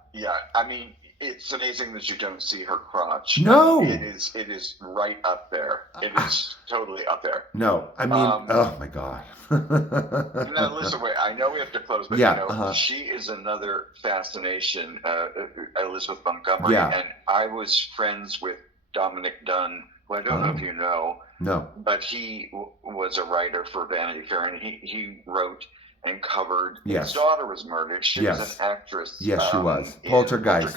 I mean, it's amazing that you don't see her crotch. No. It is right up there. It is totally up there. No, I mean, oh my God. Now, listen, wait, I know we have to close, but she is another fascination, Elizabeth Montgomery. Yeah. And I was friends with Dominic Dunn, who I don't know if you know. No. But he was a writer for Vanity Fair, and he wrote and covered. His daughter was murdered. She was an actress. Yes, she was. Poltergeist,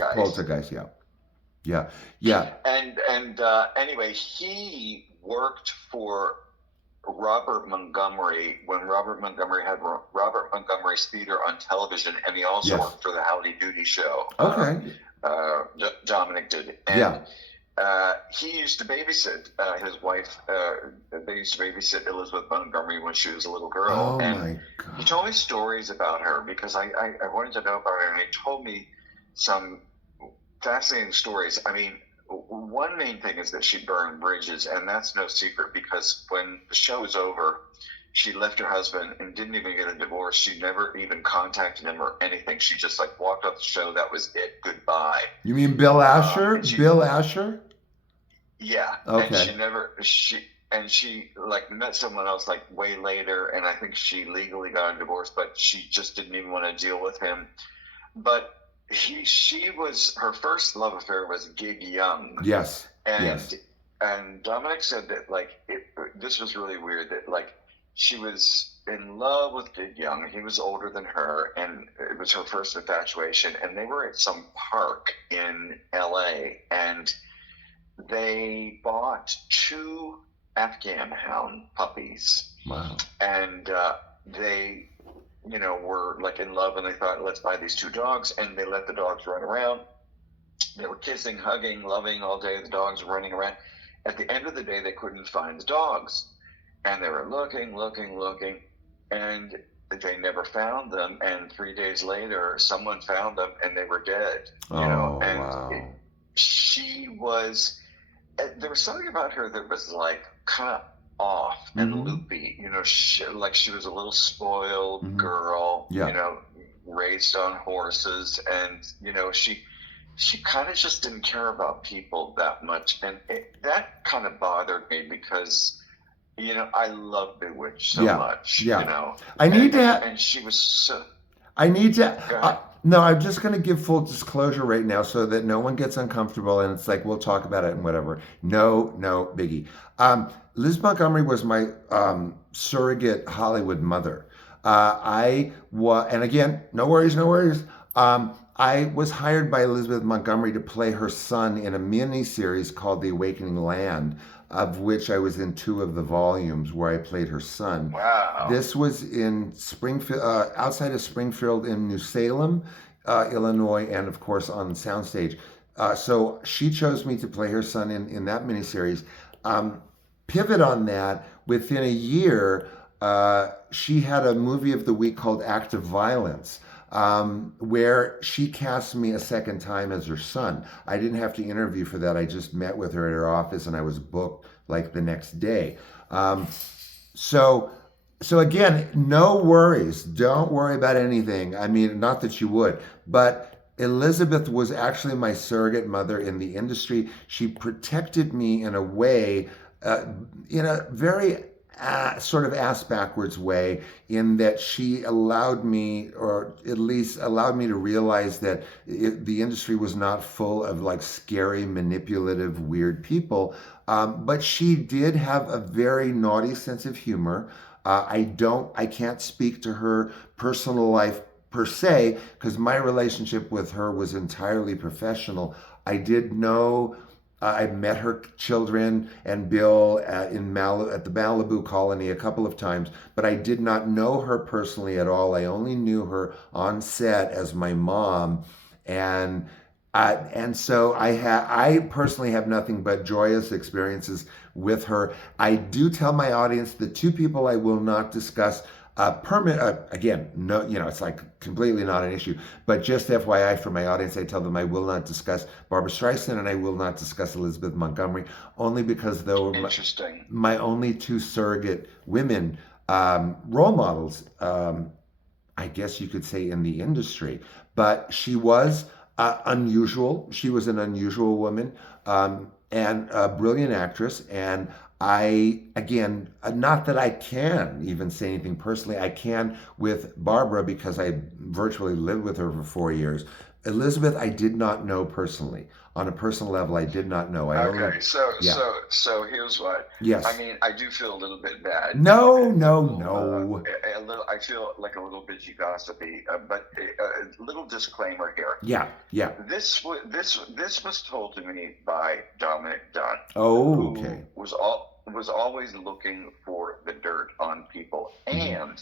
yeah. And anyway, he worked for Robert Montgomery when Robert Montgomery had Robert Montgomery's Theater on television, and he also worked for the Howdy Doody Show. Okay. Dominic did. And, he used to babysit his wife. They used to babysit Elizabeth Montgomery when she was a little girl. Oh and my God. He told me stories about her because I wanted to know about her, and he told me some fascinating stories. I mean, one main thing is that she burned bridges, and that's no secret because when the show was over, she left her husband and didn't even get a divorce. She never even contacted him or anything. She just like walked off the show. That was it. Goodbye. You mean Bill Asher? Bill Asher? Yeah. Okay. And she like met someone else like way later, and I think she legally got a divorce, but she just didn't even want to deal with him. But her first love affair was Gig Young. Yes. And Dominic said that this was really weird that like she was in love with Gig Young. He was older than her, and it was her first infatuation. And they were at some park in LA, and they bought 2 Afghan hound puppies. Wow. And they, were like in love, and they thought, let's buy these 2 dogs. And they let the dogs run around. They were kissing, hugging, loving all day. The dogs were running around. At the end of the day, they couldn't find the dogs. And they were looking, and they never found them. And 3 days later, someone found them, and they were dead. Wow. She was there was something about her that was like kind of off and loopy. Like she was a little spoiled girl. Yeah. Raised on horses, and she kind of just didn't care about people that much, and that kind of bothered me because I love Bewitched so much. I need to have. And she was so. I need to. No, I'm just going to give full disclosure right now so that no one gets uncomfortable and it's like, we'll talk about it and whatever. No, biggie. Liz Montgomery was my surrogate Hollywood mother. And again, no worries. I was hired by Elizabeth Montgomery to play her son in a mini-series called The Awakening Land, of which I was in 2 of the volumes where I played her son. Wow. This was in Springfield, outside of Springfield in New Salem, Illinois, and of course on the soundstage. So she chose me to play her son in that miniseries. Pivot on that, within a year, she had a movie of the week called Act of Violence, where she cast me a second time as her son. I didn't have to interview for that. I just met with her at her office and I was booked like the next day. So again, no worries. Don't worry about anything. I mean, not that you would, but Elizabeth was actually my surrogate mother in the industry. She protected me in a way, in a very sort of ass backwards way, in that she allowed me, or at least allowed me to realize that the industry was not full of like scary, manipulative, weird people. But she did have a very naughty sense of humor. I can't speak to her personal life per se, because my relationship with her was entirely professional. I did know, I met her children and Bill at the Malibu colony a couple of times, but I did not know her personally at all. I only knew her on set as my mom, and so I personally have nothing but joyous experiences with her. I do tell my audience the 2 people I will not discuss. Again, no, it's like completely not an issue. But just FYI for my audience, I tell them I will not discuss Barbra Streisand and I will not discuss Elizabeth Montgomery, only because they were my only 2 surrogate women role models, I guess you could say, in the industry. But she was unusual. She was an unusual woman and a brilliant actress. And again, not that I can even say anything personally. I can with Barbara because I virtually lived with her for 4 years. Elizabeth, I did not know personally. On a personal level, I did not know. So here's what. Yes. I mean, I do feel a little bit bad. No. A little. I feel like a little bitchy, gossipy. But a little disclaimer here. Yeah. This was told to me by Dominic Dunn. Oh, okay. Who was always looking for the dirt on people, and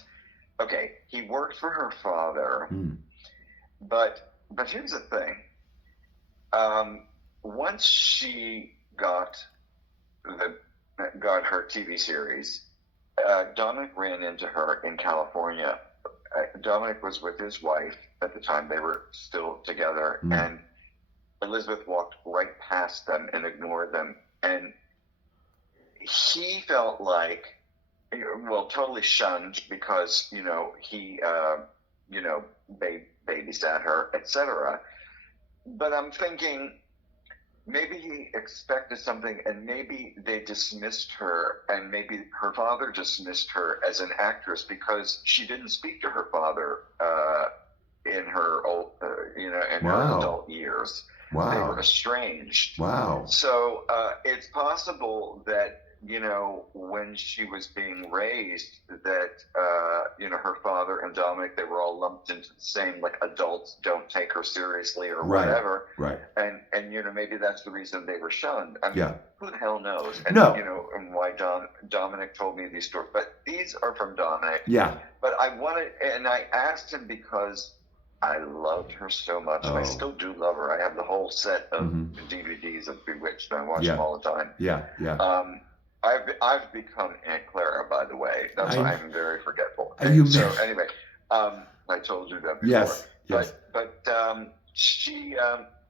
he worked for her father, but here's the thing. Once she got her TV series, Dominic ran into her in California. Dominic was with his wife at the time; they were still together, and Elizabeth walked right past them and ignored them, and he felt like, totally shunned because he babysat her, etc. But I'm thinking maybe he expected something, and maybe they dismissed her, and maybe her father dismissed her as an actress because she didn't speak to her father in her her adult years. Wow. They were estranged. Wow. So it's possible that when she was being raised, that her father and Dominic, they were all lumped into the same, like, adults don't take her seriously or whatever. Right. And maybe that's the reason they were shunned. I mean, who the hell knows? And, and why Dominic told me these stories. But these are from Dominic. Yeah. But I asked him because I loved her so much, and I still do love her. I have the whole set of DVDs of Bewitched, and I watch them all the time. Yeah. I've become Aunt Clara, by the way. That's why I'm very forgetful. I told you that before. Yes. But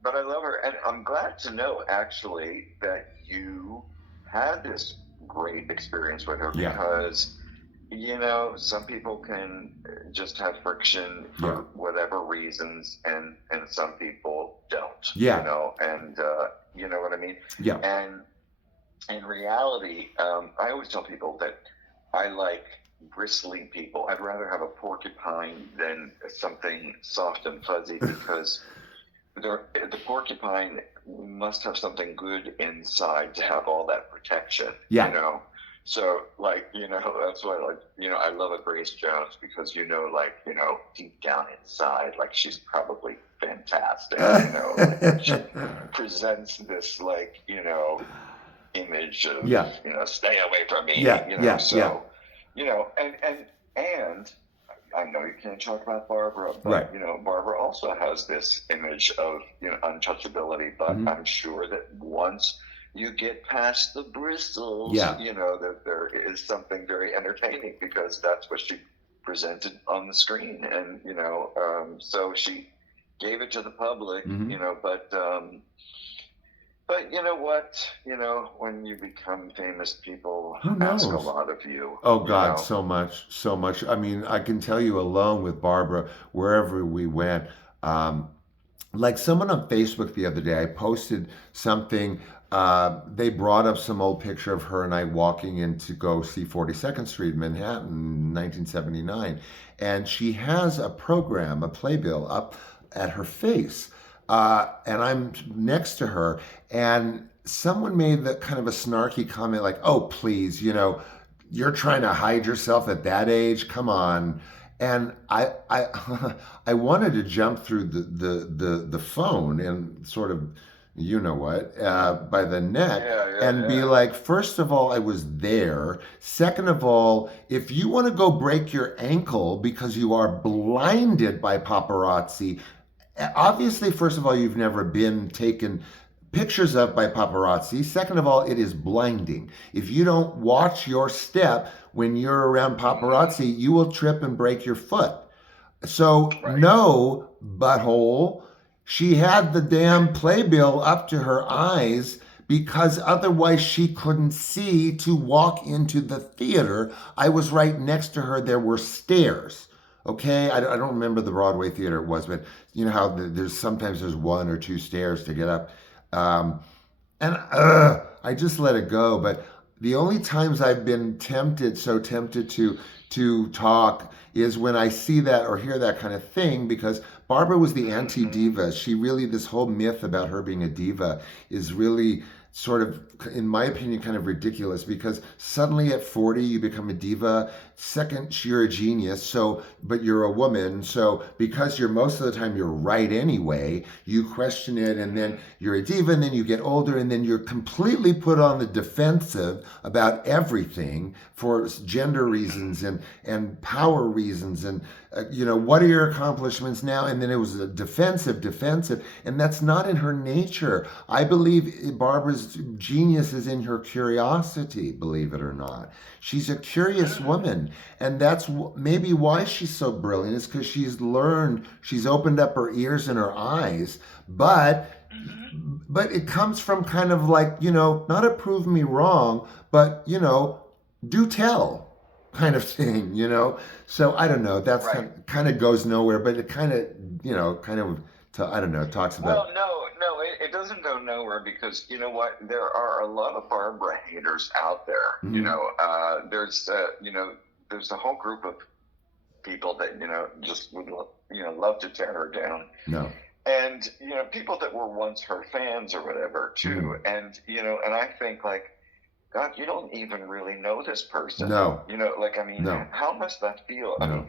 but I love her, and I'm glad to know actually that you had this great experience with her Yeah. because some people can just have friction for Yeah. whatever reasons, and some people don't. Yeah. And you know what I mean. Yeah. And in reality, I always tell people that I like bristly people. I'd rather have a porcupine than something soft and fuzzy because the porcupine must have something good inside to have all that protection. Yeah. So that's why I love a Grace Jones because deep down inside, like she's probably fantastic. She presents this image of Yeah. stay away from me. Yeah. So and I know you can't talk about Barbara, but Right. Barbara also has this image of untouchability. But Mhm. I'm sure that once you get past the bristles, Yeah. that there is something very entertaining because that's what she presented on the screen, and so she gave it to the public, Mhm. But you know what? When you become famous, people Who ask a knows? lot of you. Oh God, so much. I mean, I can tell you alone with Barbara, wherever we went, like someone on Facebook the other day, I posted something. They brought up some old picture of her and I walking in to go see 42nd Street in Manhattan, 1979, and she has a program, a playbill up at her face, and I'm next to her, and someone made the kind of a snarky comment like, "Oh, please, you're trying to hide yourself at that age. Come on." And I I wanted to jump through the phone and sort of, by the neck, and be like, first of all, I was there. Second of all, if you want to go break your ankle because you are blinded by paparazzi, obviously, first of all, you've never been taken pictures of by paparazzi. Second of all, it is blinding. If you don't watch your step when you're around paparazzi, you will trip and break your foot. So, no, butthole, she had the damn playbill up to her eyes because otherwise she couldn't see to walk into the theater. I was right next to her. There were stairs. Okay, I don't remember the Broadway theater it was, but you know how there's one or two stairs to get up. And I just let it go. But the only times I've been so tempted to talk is when I see that or hear that kind of thing, because Barbara was the anti-diva. This whole myth about her being a diva is really sort of, in my opinion, kind of ridiculous, because suddenly at 40 you become a diva. Second, you're a genius, but you're a woman, so because most of the time you're right anyway, you question it, and then you're a diva, and then you get older, and then you're completely put on the defensive about everything for gender reasons and power reasons, and what are your accomplishments now? And then it was a defensive, and that's not in her nature. I believe Barbara's genius is in her curiosity, believe it or not. She's a curious woman, and that's maybe why she's so brilliant, is because she's opened up her ears and her eyes, but it comes from kind of like, not a prove me wrong, but, do tell kind of thing, So I don't know, that's kind of goes nowhere, but it kind of, I don't know, talks about. Well, no, it doesn't go nowhere because you know what? There are a lot of Barbara haters out there. Mhm. There's a whole group of people that just would love to tear her down. No. And people that were once her fans or whatever too. Mhm. And and I think like, God, you don't even really know this person. No. No. How must that feel? No. I mean,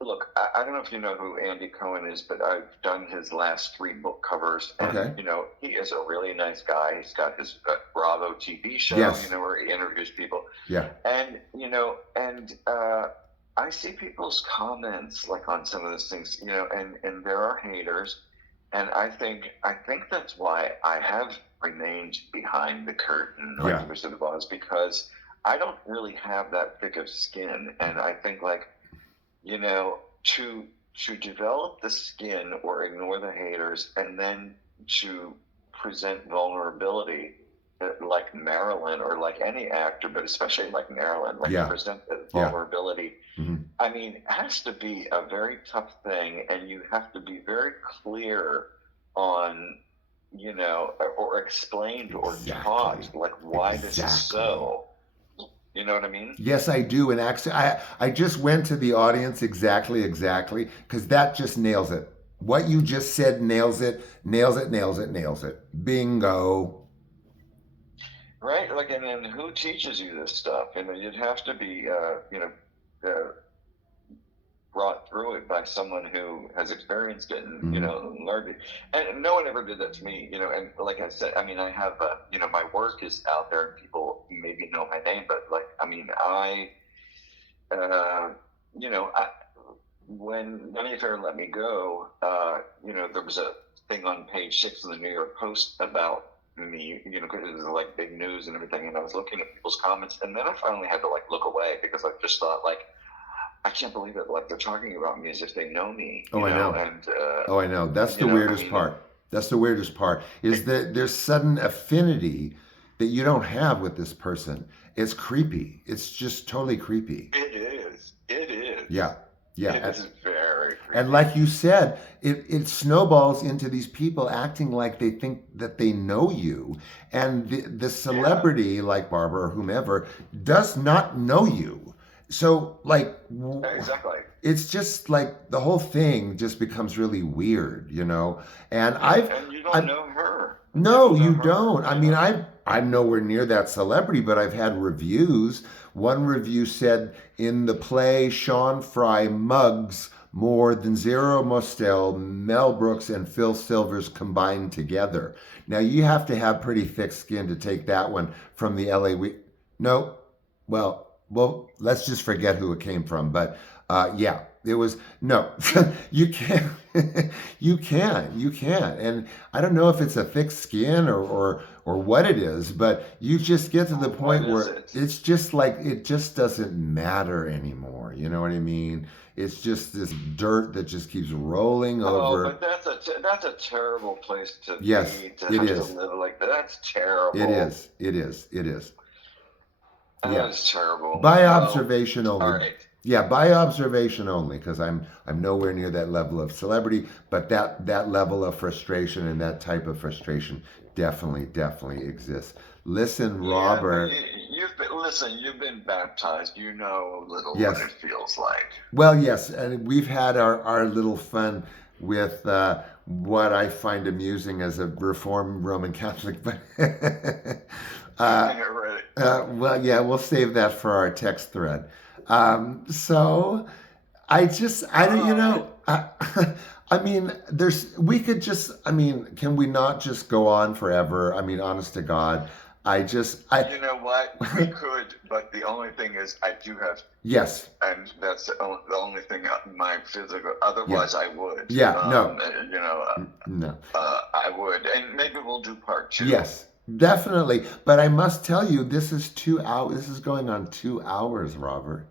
look, I don't know if you know who Andy Cohen is, but I've done his last 3 book covers, and Okay. He is a really nice guy. He's got his Bravo TV show, Yes. where he interviews people. Yeah. And I see people's comments like on some of those things, and there are haters, and I think that's why I have remained behind the curtain, like the Wizard of Oz, because I don't really have that thick of skin, and I think like, to to develop the skin or ignore the haters, and then to present vulnerability, like Marilyn or like any actor, but especially like Marilyn, like Yeah. present the Yeah. vulnerability. Mhm. I mean, it has to be a very tough thing, and you have to be very clear on, or explained or Exactly. taught, like, why this is Exactly. so. You know what I mean? Yes, I do. And actually, I just went to the audience exactly, because that just nails it. What you just said nails it, nails it, nails it, nails it. Bingo. Right? Like, and then who teaches you this stuff? You'd have to be, brought through it by someone who has experienced it and learned it. And no one ever did that to me. And like I said, I mean, I have my work is out there and people maybe know my name, but like, I mean, when Vanity Fair let me go, there was a thing on page 6 of the New York Post about me, because it was like big news and everything, and I was looking at people's comments, and then I finally had to like look away because I just thought, like, I can't believe it. Like, they're talking about me as if they know me. Oh, I know. And Oh, I know. That's the weirdest part. That's the weirdest part, is that there's sudden affinity that you don't have with this person. It's creepy. It's just totally creepy. It is. It is. Yeah. Yeah. It is very creepy. And like you said, it snowballs into these people acting like they think that they know you. And the celebrity, like Barbara or whomever, does not know you. So, like, exactly. It's just like the whole thing just becomes really weird, And and you don't know her. No, you don't. I mean, I'm nowhere near that celebrity, but I've had reviews. One review said, in the play, Sean Fry mugs more than Zero Mostel, Mel Brooks, and Phil Silvers combined together. Now, you have to have pretty thick skin to take that one from the LA Week. No, well, let's just forget who it came from. But yeah, it was, no, you can't, you can't. And I don't know if it's a thick skin or what it is, but you just get to the point where it's just like, it just doesn't matter anymore. You know what I mean? It's just this dirt that just keeps rolling over. Oh, but that's a terrible place to be. Yes, to it have is. To live like that. That's terrible. It is. That is terrible. By observation only. All right. Yeah, by observation only, because I'm nowhere near that level of celebrity, but that level of frustration and that type of frustration definitely exists. Listen, Robert. You've been baptized. You know a little yes. what it feels like. Well, yes, and we've had our little fun with what I find amusing as a Reformed Roman Catholic, but well, yeah, we'll save that for our text thread. So I don't, I mean, can we not just go on forever? I mean, honest to God, you know what? We could, but the only thing is I do have. Yes. And that's the only thing, my physical, otherwise I would. Yeah, no. No. I would, and maybe we'll do part 2. Yes. Definitely, but I must tell you, this is 2 hours. This is going on 2 hours, Robert.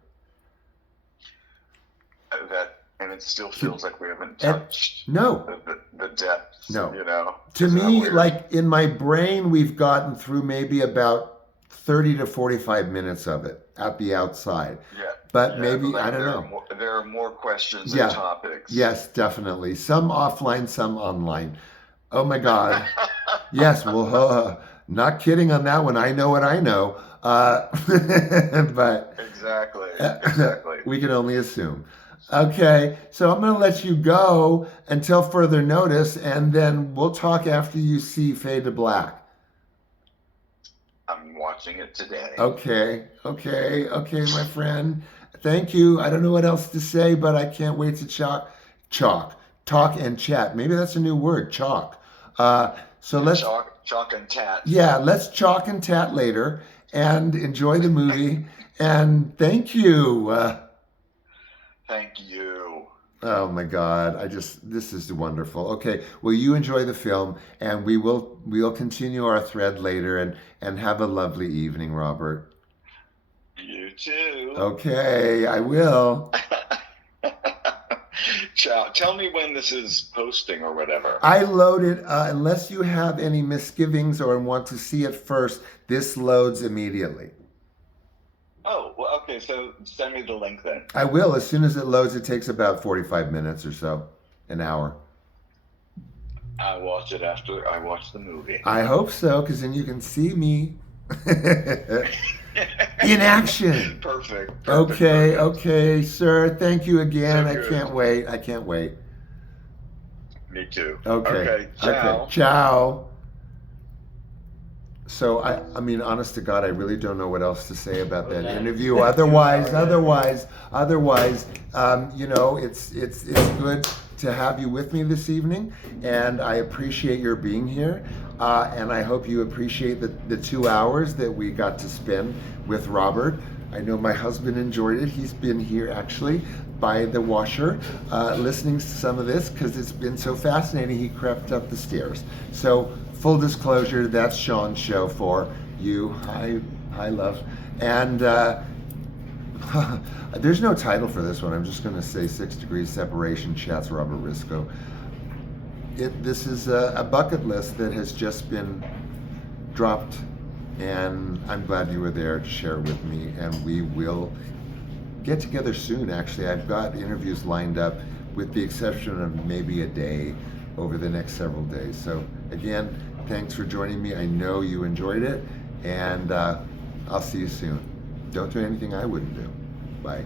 And it still feels like we haven't touched the depths. No, to me, like in my brain, we've gotten through maybe about 30 to 45 minutes of it at the outside. Yeah, but maybe I don't know. There are more questions and topics. Yes, definitely. Some offline, some online. Oh my God. Yes, well, not kidding on that one. I know what I know. But exactly. We can only assume. Okay, so I'm going to let you go until further notice, and then we'll talk after you see Fade to Black. I'm watching it today. Okay, my friend. Thank you. I don't know what else to say, but I can't wait to talk and chat. Maybe that's a new word, chalk. So let's chalk and tat. Yeah, let's chalk and tat later and enjoy the movie. And thank you. Thank you. Oh my God, this is wonderful. Okay, well, you enjoy the film, and we'll continue our thread later, and have a lovely evening, Robert. You too. Okay, I will. Ciao. Tell me when this is posting or whatever. I load it, unless you have any misgivings or want to see it first, this loads immediately. Oh, well, okay. So send me the link then. I will. As soon as it loads, it takes about 45 minutes or so, an hour. I'll watch it after I watch the movie. I hope so, because then you can see me in action. Perfect. Okay, Perfect. okay, sir. Thank you again. So I good. can't wait. I can't wait. Me too. Okay. Ciao. Okay. Ciao. So I mean, honest to God, I really don't know what else to say about that interview. Otherwise, you know, it's good to have you with me this evening, and I appreciate your being here, and I hope you appreciate the 2 hours that we got to spend with Robert. I know my husband enjoyed it. He's been here actually by the washer, listening to some of this because it's been so fascinating. He crept up the stairs. So full disclosure, that's Sean's show for you. Hi, love. And there's no title for this one. I'm just going to say 6 Degrees Separation Chats, Robert Risko. This is a bucket list that has just been dropped, and I'm glad you were there to share it with me, and we will get together soon. Actually, I've got interviews lined up with the exception of maybe a day over the next several days. So again, thanks for joining me. I know you enjoyed it, and I'll see you soon. Don't do anything I wouldn't do. Bye.